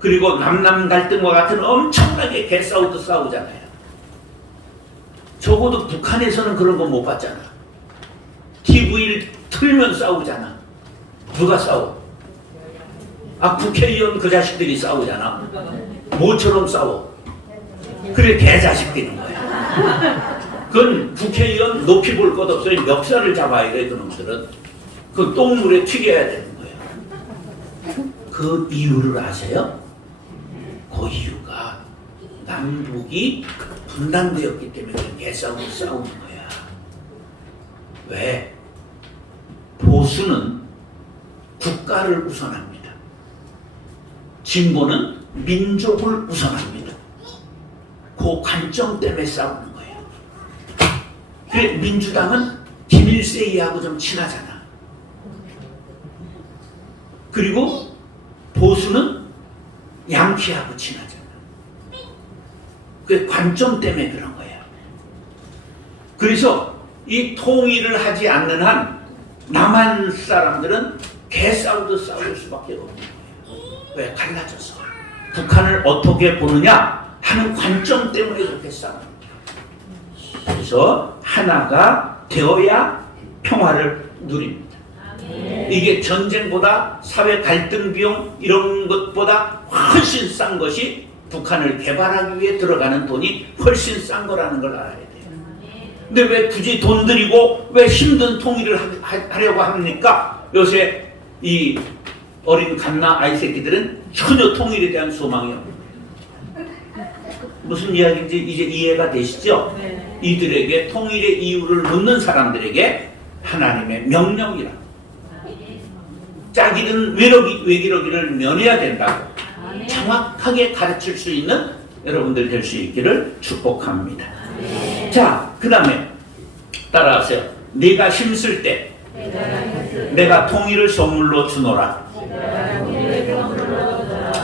그리고 남남 갈등과 같은 엄청나게 개싸우도 싸우잖아요. 적어도 북한에서는 그런 거 못 봤잖아. TV를 틀면 싸우잖아. 누가 싸워? 아, 국회의원 그 자식들이 싸우잖아. 뭐처럼 싸워? 그래, 개자식들인 거야. 그건 국회의원 높이 볼 것 없어요. 멱살을 잡아야 돼, 그놈들은. 그 똥물에 튀겨야 되는 거예요. 그 이유를 아세요? 그 이유가 남북이 분단되었기 때문에 개싸움을 싸우는 거야. 왜? 보수는 국가를 우선합니다. 진보는 민족을 우선합니다. 그 관점 때문에 싸우는 거예요. 그래, 민주당은 김일세이하고 좀 친하잖아. 그리고 보수는 양키하고 친하잖아. 그 관점 때문에 그런 거예요. 그래서 이 통일을 하지 않는 한 남한 사람들은 개싸우도 싸울 수밖에 없는 거예요. 왜? 갈라져서. 북한을 어떻게 보느냐 하는 관점 때문에 그렇게 싸웁니다. 그래서 하나가 되어야 평화를 누립니다. 이게 전쟁보다 사회 갈등 비용 이런 것보다 훨씬 싼 것이 북한을 개발하기 위해 들어가는 돈이 훨씬 싼 거라는 걸 알아야 돼요. 근데 왜 굳이 돈 들이고 왜 힘든 통일을 하려고 합니까? 요새 이 어린 갓나 아이 새끼들은 전혀 통일에 대한 소망이 없는 거예요. 무슨 이야기인지 이제 이해가 되시죠? 이들에게 통일의 이유를 묻는 사람들에게 하나님의 명령이라. 짝이든 외기러기를 면해야 된다고 정확하게 가르칠 수 있는 여러분들 될 수 있기를 축복합니다. 자, 그 다음에 따라하세요. 네가 힘쓸 때 내가 통일을 선물로 주노라.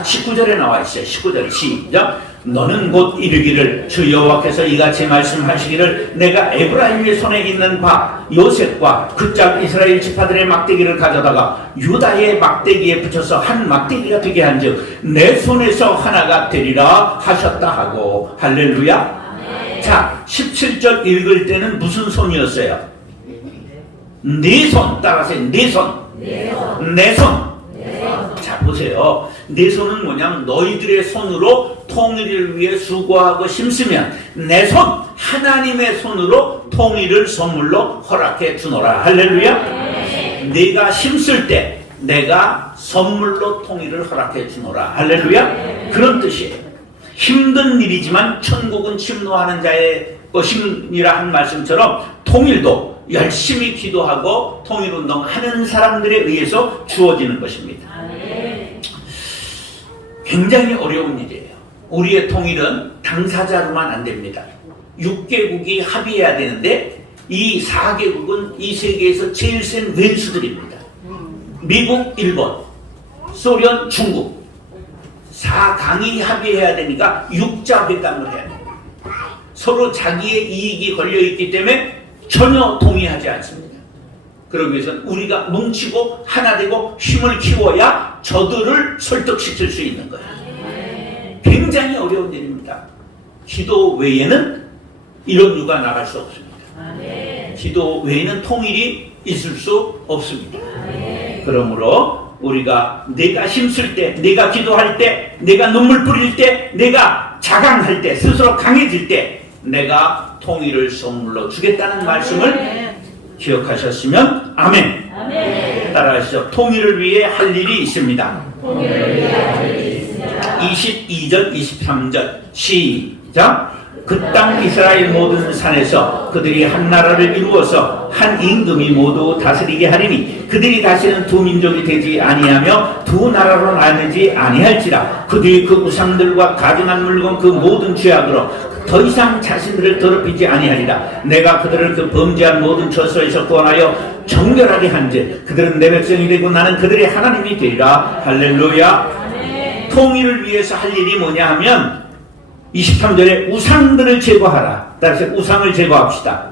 19절에 나와 있어요. 19절 시작. 너는 곧 이르기를 주 여호와께서 이같이 말씀하시기를 내가 에브라임의 손에 있는 바 요셉과 그 짝 이스라엘 지파들의 막대기를 가져다가 유다의 막대기에 붙여서 한 막대기가 되게 한즉 내 손에서 하나가 되리라 하셨다 하고. 할렐루야. 자, 17절 읽을 때는 무슨 손이었어요? 네 손. 따라서 네 손. 내 손. 자, 보세요. 내 손은 뭐냐면 너희들의 손으로 통일을 위해 수고하고 힘쓰면 내 손, 하나님의 손으로 통일을 선물로 허락해 주노라. 할렐루야. 네가 힘쓸 때 내가 선물로 통일을 허락해 주노라. 할렐루야. 그런 뜻이에요. 힘든 일이지만 천국은 침노하는 자의 것임이라 한 말씀처럼 통일도 열심히 기도하고 통일운동하는 사람들에 의해서 주어지는 것입니다. 굉장히 어려운 일이에요. 우리의 통일은 당사자로만 안 됩니다. 6개국이 합의해야 되는데 이 4개국은 이 세계에서 제일 센 왼수들입니다. 미국, 일본, 소련, 중국 4강이 합의해야 되니까 6자 회담을 해야 돼요. 서로 자기의 이익이 걸려있기 때문에 전혀 동의하지 않습니다. 그러기 위해서는 우리가 뭉치고 하나 되고 힘을 키워야 저들을 설득시킬 수 있는 거예요. 굉장히 어려운 일입니다. 기도 외에는 이런 유가 나갈 수 없습니다. 기도 외에는 통일이 있을 수 없습니다. 그러므로 우리가 내가 힘쓸 때, 내가 기도할 때, 내가 눈물 뿌릴 때, 내가 자강할 때, 스스로 강해질 때 내가 통일을 선물로 주겠다는 말씀을 기억하셨으면 아멘. 따라하시죠. 통일을 위해 할 일이 있습니다. 22절 23절 시작. 그 땅 이스라엘 모든 산에서 그들이 한 나라를 이루어서 한 임금이 모두 다스리게 하리니 그들이 다시는 두 민족이 되지 아니하며 두 나라로 나뉘지 아니할지라. 그들이 그 우상들과 가증한 물건 그 모든 죄악으로 더 이상 자신들을 더럽히지 아니하리라. 내가 그들을 그 범죄한 모든 저소에서 구원하여 정결하게 한즉 그들은 내 백성이 되고 나는 그들의 하나님이 되리라. 할렐루야. 통일을 위해서 할 일이 뭐냐 하면 23절에 우상들을 제거하라. 따라서 우상을 제거합시다.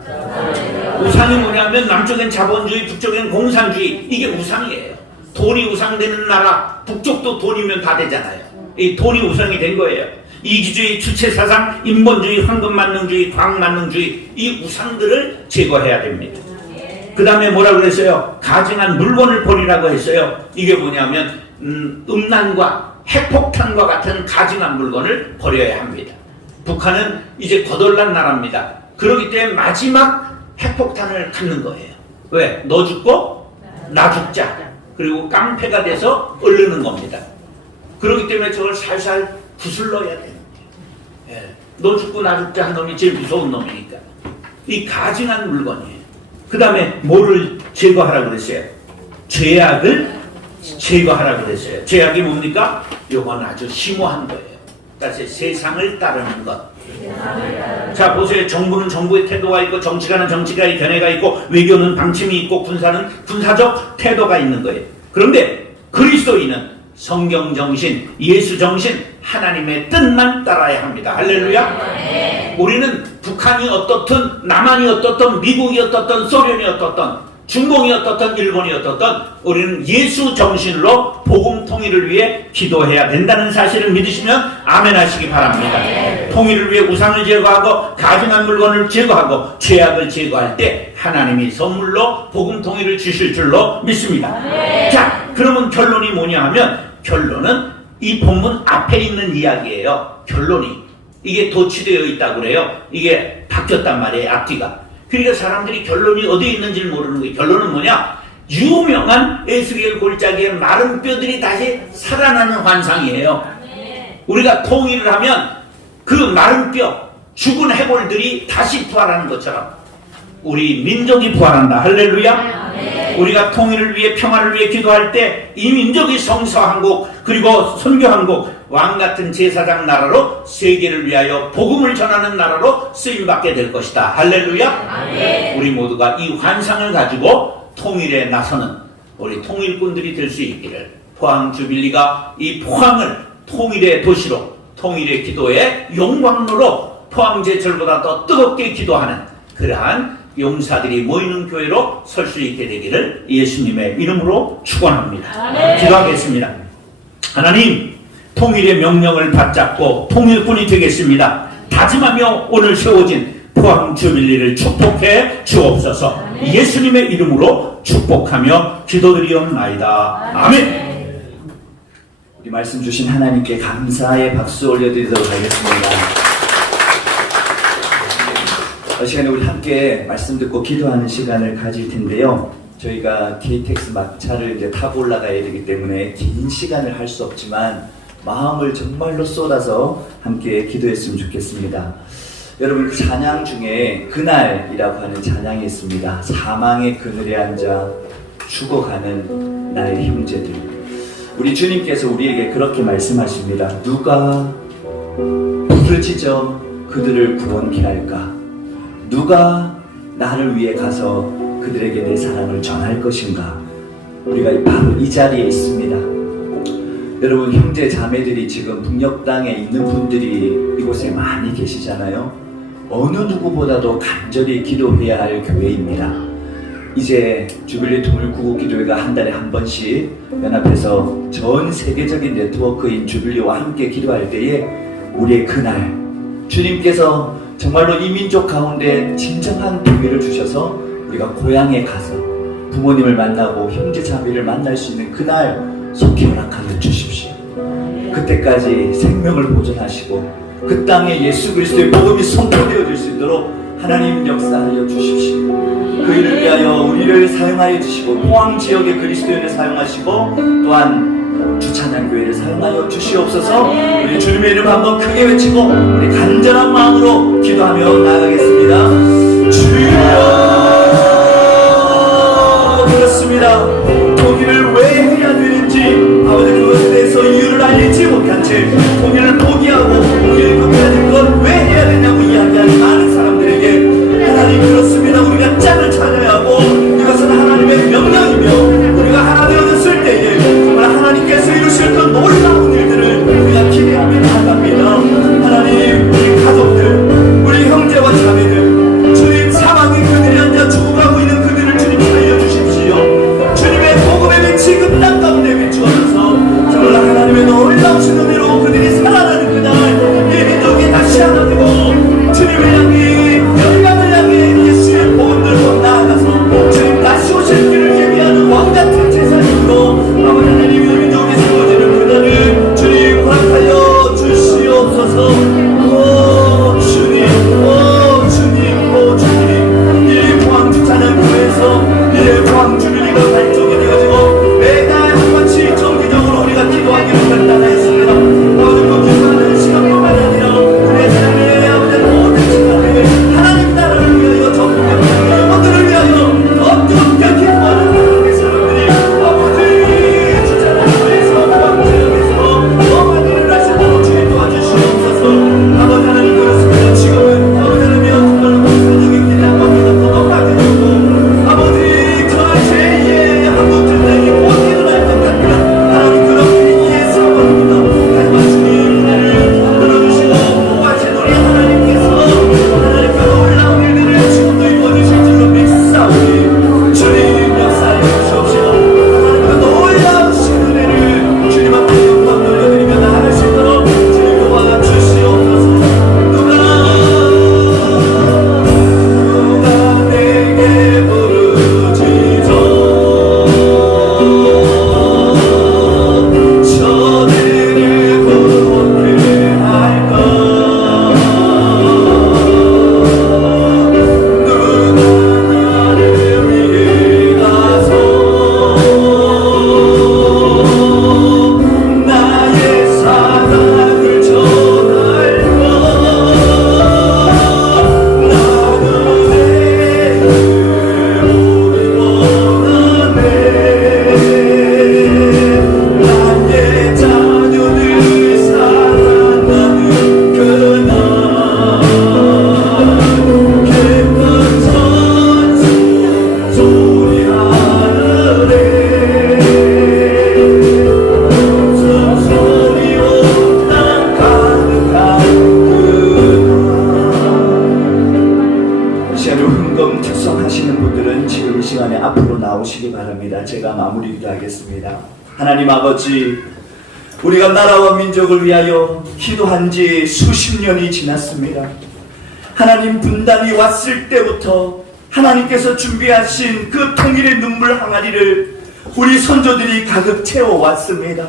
우상이 뭐냐면 남쪽엔 자본주의, 북쪽엔 공산주의. 이게 우상이에요. 돈이 우상되는 나라, 북쪽도 돈이면 다 되잖아요. 이 돈이 우상이 된 거예요. 이기주의, 주체사상, 인본주의, 황금만능주의, 과학만능주의, 이 우상들을 제거해야 됩니다. 그 다음에 뭐라 그랬어요? 가증한 물건을 버리라고 했어요. 이게 뭐냐면 음란과 핵폭탄과 같은 가증한 물건을 버려야 합니다. 북한은 이제 거덜난 나라입니다. 그렇기 때문에 마지막 핵폭탄을 갖는 거예요. 왜? 너 죽고 나 죽자. 그리고 깡패가 돼서 얼르는 겁니다. 그렇기 때문에 저걸 살살 구슬러야 됩니다. 예. 너 죽고 나 죽자 한 놈이 제일 무서운 놈이니까. 이 가증한 물건이에요. 그 다음에 뭐를 제거하라고 그랬어요? 죄악을 제거하라고 그랬어요. 죄악이 뭡니까? 요건 아주 심오한 거예요. 그래서 세상을 따르는 것. 자 보세요. 정부는 정부의 태도가 있고 정치가는 정치가의 견해가 있고 외교는 방침이 있고 군사는 군사적 태도가 있는 거예요. 그런데 그리스도인은 성경 정신, 예수 정신, 하나님의 뜻만 따라야 합니다. 할렐루야. 우리는 북한이 어떻든 남한이 어떻든 미국이 어떻든 소련이 어떻든 중공이 어떻든 일본이 어떻든 우리는 예수 정신으로 복음 통일을 위해 기도해야 된다는 사실을 믿으시면 아멘 하시기 바랍니다. 통일을 위해 우상을 제거하고 가증한 물건을 제거하고 죄악을 제거할 때 하나님이 선물로 복음 통일을 주실 줄로 믿습니다. 자, 그러면 결론이 뭐냐 하면 결론은 이 본문 앞에 있는 이야기예요. 결론이 이게 도취되어 있다고 그래요. 이게 바뀌었단 말이에요. 앞뒤가. 그러니까 사람들이 결론이 어디에 있는지를 모르는 거예요. 결론은 뭐냐? 유명한 에스겔 골짜기의 마른 뼈들이 다시 살아나는 환상이에요. 우리가 통일을 하면 그 마른 뼈, 죽은 해골들이 다시 부활하는 것처럼 우리 민족이 부활한다. 할렐루야. 우리가 통일을 위해 평화를 위해 기도할 때 이 민족이 성서한국 그리고 선교한국 왕같은 제사장 나라로 세계를 위하여 복음을 전하는 나라로 쓰임받게 될 것이다. 할렐루야. 우리 모두가 이 환상을 가지고 통일에 나서는 우리 통일꾼들이 될 수 있기를 포항 주빌리가 이 포항을 통일의 도시로 통일의 기도의 영광로로 포항제철보다 더 뜨겁게 기도하는 그러한 용사들이 모이는 교회로 설 수 있게 되기를 예수님의 이름으로 축원합니다. 기도하겠습니다. 하나님, 통일의 명령을 받잡고 통일꾼이 되겠습니다. 다짐하며 오늘 세워진 포항 주빌리를 축복해 주옵소서. 예수님의 이름으로 축복하며 기도드리옵나이다. 아멘. 우리 말씀 주신 하나님께 감사의 박수 올려드리도록 하겠습니다. 이 시간에 우리 함께 말씀 듣고 기도하는 시간을 가질 텐데요. 저희가 KTX 막차를 이제 타고 올라가야 되기 때문에 긴 시간을 할 수 없지만 마음을 정말로 쏟아서 함께 기도했으면 좋겠습니다. 여러분, 그 찬양 중에 그날이라고 하는 찬양이 있습니다. 사망의 그늘에 앉아 죽어가는 나의 형제들. 우리 주님께서 우리에게 그렇게 말씀하십니다. 누가 부르짖어 그들을 구원케 할까? 누가 나를 위해 가서 그들에게 내 사랑을 전할 것인가? 우리가 바로 이 자리에 있습니다. 여러분 형제 자매들이 지금 북녘 땅에 있는 분들이 이곳에 많이 계시잖아요. 어느 누구보다도 간절히 기도해야 할 교회입니다. 이제 주빌리 통일구국기도회가 한 달에 한 번씩 연합해서 전 세계적인 네트워크인 주빌리와 함께 기도할 때에 우리의 그날 주님께서 정말로 이 민족 가운데 진정한 기회를 주셔서 우리가 고향에 가서 부모님을 만나고 형제 자매를 만날 수 있는 그날 속히 허락하여 주십시오. 그때까지 생명을 보존하시고 그 땅에 예수 그리스도의 복음이 선포되어질 수 있도록 하나님 역사하여 주십시오. 그 일을 위하여 우리를 사용하여 주시고 포항 지역의 그리스도인을 사용하시고 또한 주찬양 교회를 사용하여 주시옵소서. 우리 주님의 이름 한번 크게 외치고 우리 간절한 마음으로 기도하며 나아가겠습니다. 주여, 그렇습니다. 통일을 왜 해야 되는지 아버지 그것에 대해서 이유를 알리지 못한 채 통일을 포기하고 통일을 극복하는 것 왜 해야 되냐고 이야기하는 많은 사람들에게 하나님 그렇습니다. 우리가 짝을 찾아야 하고 이것은 하나님의 명령이며 우리가 하나 되어졌을 때에 정말 하나님께서 이루실 그 놀라운 일들을 우리가 기대하며 나아갑니다. 하나님 우리 가족들 우리 형제와 자매들 주님 사망의 그들이 앉아 죽어가고 있는 그들을 주님 살려주십시오. 주님의 복음의 빛이 그 땅 가운데 비추어져서 정말 하나님의 놀라우신 은혜로 그들이 살아나는 그날 이 민족이 다시 하나 되고 주님을 향해 영광을 향해 예수의 복음 들고 나아가서 주님 다시 오실 길을 예비하는 왕같은 제사님으로 아버지 하나님 이 민족이 세워지는 그날을 주님 허락하여 주시옵소서. 오 주님, 오 주님, 오 주님, 이 포항 주찬양 교회에서 이 포항 주빌리가 발족이 되어지고 매달 한 번씩 정기적으로 우리가 기도하기를 결단하였습니다. 아버지 그 기도하는 시간뿐만 아니라 우리의 삶의 아버지 모든 시간을 하나님 나라를 위하여 전국의 영혼들을 위하여 더 뜨겁게 기도하는 하나님의 사람들이 아버지 주찬양 교회에서 포항 지역에서 더 많이 일어나시도록 주님 도와주시옵소서. 아버지 하나님 그렇습니다. 지금은 아버지 하나님 정말로 목사님이 기대한 겁니다. 더 높아지고 아버지 저 제2의 한국 전쟁이 못 일어날 것 같은 하나님 그런 위기의 상황입니다. 하지만 주님 그날을 만들어주시고 보호하신 우리 하나님께서 하나님 그 놀라운 일들을 지금도 이루어주실 줄로 믿사오니 주님 역사해 주시옵시고 하나님 그 놀라우신 은혜를 주님 앞에 영광 돌려드리며 나아갈 수 있도록 주님 도와주시옵소서. 누가 내게 부르짖어 저들을 구원케 할까. 누가 나를 위해 가서 나의 사랑을 전할까. 나는 내 오를 원하네. 나의 자녀를 사랑하는 그날 기쁜 선수 소리 하늘에 숨소리로 땅 가득한 그날. 시간을 흥금 특성하시는 분들은 지금 이 시간에 앞으로 나오시기 바랍니다. 제가 마무리 기도하겠습니다. 하나님 아버지, 우리가 나라와 민족을 위하여 기도한 지 수십 년이 지났습니다. 하나님 분단이 왔을 때부터 하나님께서 준비하신 그 통일의 눈물 항아리를 우리 선조들이 가득 채워왔습니다.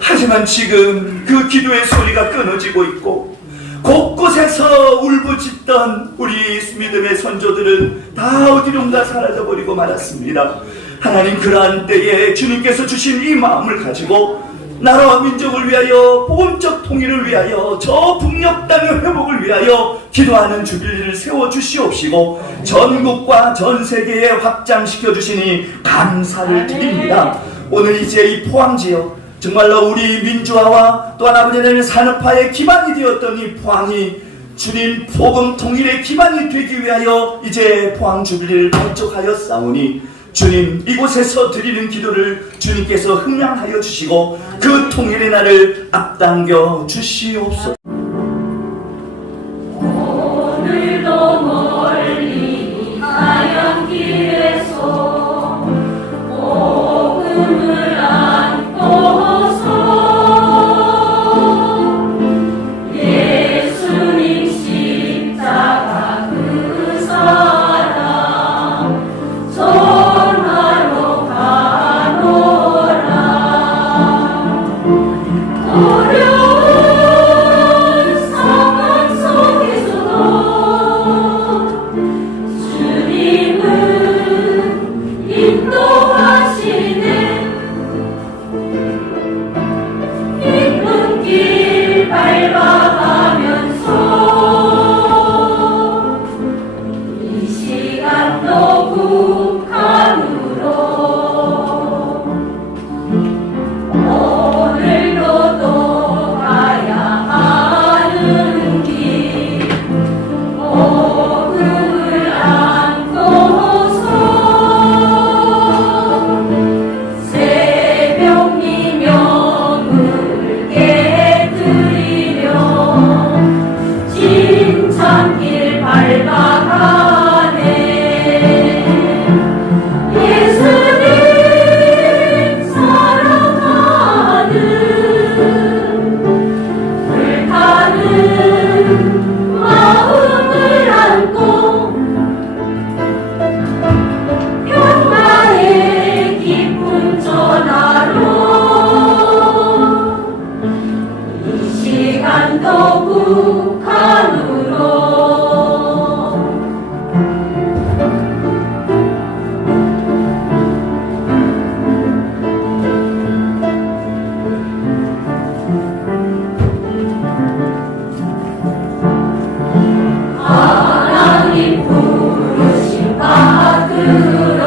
하지만 지금 그 기도의 소리가 끊어지고 있고 곳곳에서 울부짖던 우리 믿음의 선조들은 다 어디론가 사라져버리고 말았습니다. 하나님 그러한 때에 주님께서 주신 이 마음을 가지고 나라와 민족을 위하여 복음적 통일을 위하여 저 북녘 땅의 회복을 위하여 기도하는 주빌리를 세워주시옵시고 전국과 전 세계에 확장시켜 주시니 감사를 드립니다. 오늘 이제 이 포항 지역 정말로 우리 민주화와 또한 아버지는 산업화의 기반이 되었던 이 포항이 주님 복음 통일의 기반이 되기 위하여 이제 포항 주빌리를 발족하였사오니 주님, 이곳에서 드리는 기도를 주님께서 흥량하여 주시고 그 통일의 날을 앞당겨 주시옵소서. 오늘도 멀리 하얀 길에서 복음을 안고서 예수님 십자가 그 사랑 전하러 가노라. 어려운 상황 속에서도 주님은 인도하시네. 기쁜 길 밟아가면서 이 시간도 북한으로 오늘도 또 가야 하는 길 복음을 안고서 새벽 미명을 깨뜨리며 진창길 밟아가네. 예수님 사랑하는 불타는 마음을 안고 평화의 기쁨 전하러 이 시간도 북한으로 하나님 부르신 받들어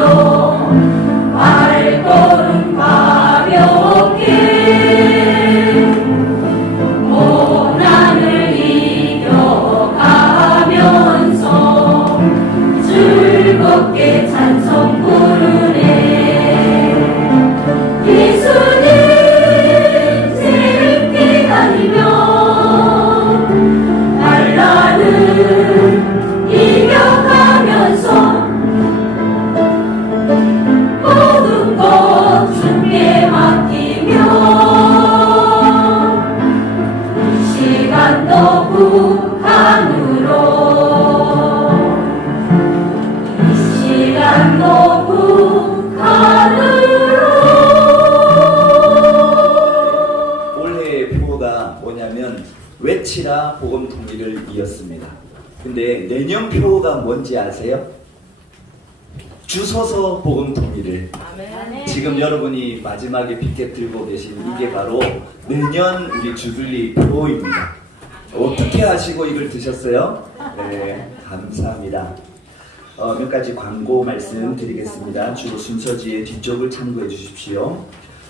발걸음 가볍게 고난을 이겨가면서 즐겁게 찬송 부르네. 예수님 새롭게 다니며 반란을 이겨가면서 모든 것 주께 맡기며 이 시간도 북한으로 이 시간도 북한으로. 올해의 표어가 뭐냐면 외치라 복음 통일을 이었습니다. 근데 내년 표어가 뭔지 아세요? 주소서 복음 통일을. 지금 여러분이 마지막에 빗게 들고 계신 이게 바로 내년 우리 주빌리 표어입니다. 어떻게 하시고 이걸 드셨어요? 네, 감사합니다. 몇 가지 광고 말씀드리겠습니다. 주로 순서지의 뒤쪽을 참고해 주십시오.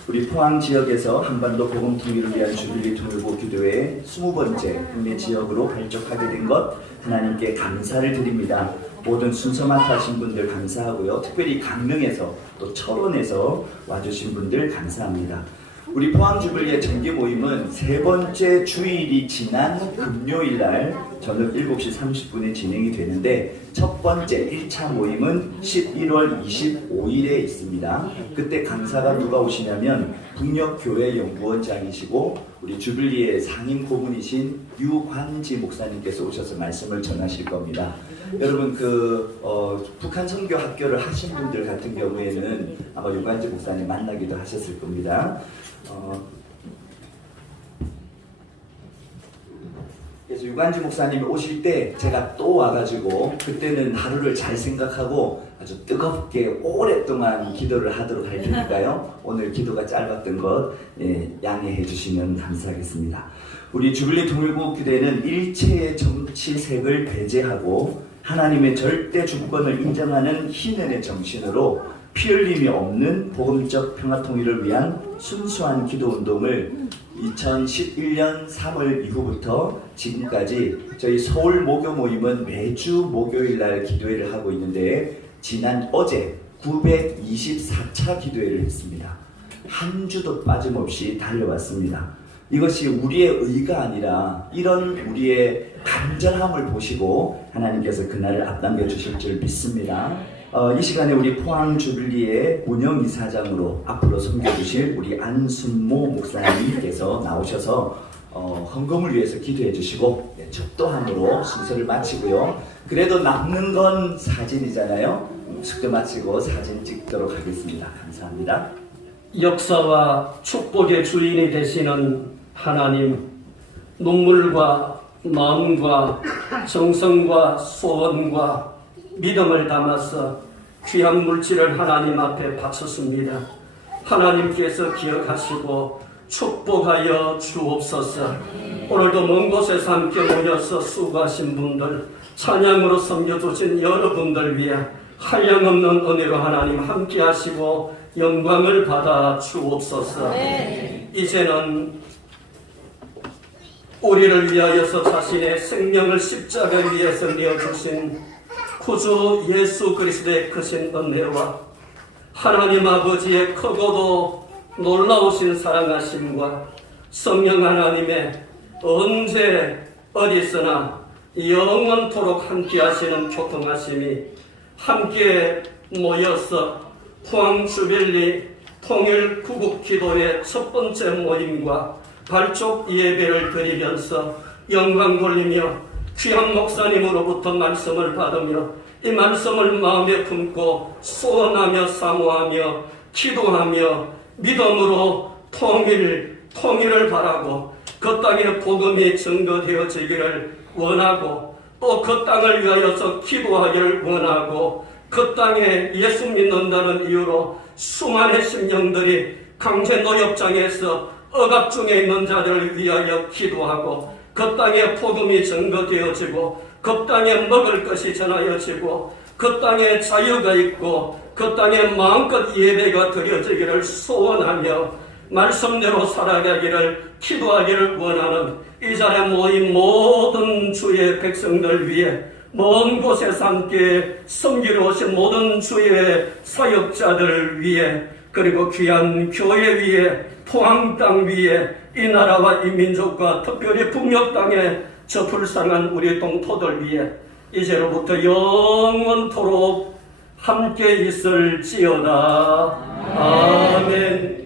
우리 포항 지역에서 한반도 복음 통일을 위한 주빌리 통일부 기도회 20번째 국내 지역으로 발족하게 된 것 하나님께 감사를 드립니다. 모든 순서 맡아신 분들 감사하고요. 특별히 강릉에서 또 철원에서 와주신 분들 감사합니다. 우리 포항 주빌리의 정기 모임은 세 번째 주일이 지난 금요일 날 저녁 7시 30분에 진행이 되는데 첫 번째 1차 모임은 11월 25일에 있습니다. 그때 강사가 누가 오시냐면 북녘교회 연구원장이시고 우리 주빌리의 상임 고문이신 유관지 목사님께서 오셔서 말씀을 전하실 겁니다. 여러분 북한 선교 학교를 하신 분들 같은 경우에는 아마 유관지 목사님 만나기도 하셨을 겁니다. 그래서 유관지 목사님이 오실 때 제가 또 와가지고 그때는 하루를 잘 생각하고 아주 뜨겁게 오랫동안 기도를 하도록 할 테니까요. 오늘 기도가 짧았던 것 양해해 주시면 감사하겠습니다. 우리 주빌리 통일부 교대는 일체의 정치색을 배제하고 하나님의 절대 주권을 인정하는 희년의 정신으로 피 흘림이 없는 복음적 평화통일을 위한 순수한 기도운동을 2011년 3월 이후부터 지금까지 저희 서울 모교 모임은 매주 목요일 날 기도회를 하고 있는데 지난 어제 924차 기도회를 했습니다. 한 주도 빠짐없이 달려왔습니다. 이것이 우리의 의가 아니라 이런 우리의 간절함을 보시고 하나님께서 그날을 앞당겨 주실 줄 믿습니다. 이 시간에 우리 포항 주빌리의 운영이사장으로 앞으로 섬겨주실 우리 안순모 목사님께서 나오셔서 헌금을 위해서 기도해 주시고 적도함으로 순서를 마치고요. 그래도 남는 건 사진이잖아요. 숙도 마치고 사진 찍도록 하겠습니다. 감사합니다. 역사와 축복의 주인이 되시는 하나님, 눈물과 마음과 정성과 소원과 믿음을 담아서 귀한 물질을 하나님 앞에 바쳤습니다. 하나님께서 기억하시고 축복하여 주옵소서. 오늘도 먼 곳에서 함께 모여서 수고하신 분들, 찬양으로 섬겨주신 여러분들 위해 한량없는 은혜로 하나님 함께 하시고 영광을 받아 주옵소서. 이제는 우리를 위하여서 자신의 생명을 십자가에 위해서 내어주신 구주 예수 그리스도의 크신 은혜와 하나님 아버지의 크고도 놀라우신 사랑하심과 성령 하나님의 언제 어디서나 영원토록 함께 하시는 교통하심이 함께 모여서 포항 주빌리 통일 구국 기도회 첫 번째 모임과 발족 예배를 드리면서 영광 돌리며 귀한 목사님으로부터 말씀을 받으며 이 말씀을 마음에 품고 소원하며 사모하며 기도하며 믿음으로 통일을 바라고 그 땅에 복음이 증거되어지기를 원하고 또 그 땅을 위하여서 기도하기를 원하고 그 땅에 예수 믿는다는 이유로 수많은 심령들이 강제 노역장에서 억압 중에 있는 자들을 위하여 기도하고 그 땅에 복음이 증거되어지고 그 땅에 먹을 것이 전하여지고 그 땅에 자유가 있고 그 땅에 마음껏 예배가 드려지기를 소원하며 말씀대로 살아가기를 기도하기를 원하는 이 자리에 모인 모든 주의 백성들 위해 먼 곳에서 함께 섬기러 오신 모든 주의 사역자들 위해 그리고 귀한 교회 위에 포항 땅 위에 이 나라와 이 민족과 특별히 북녘 땅에 저 불쌍한 우리 동포들 위해 이제로부터 영원토록 함께 있을지어다. 아멘.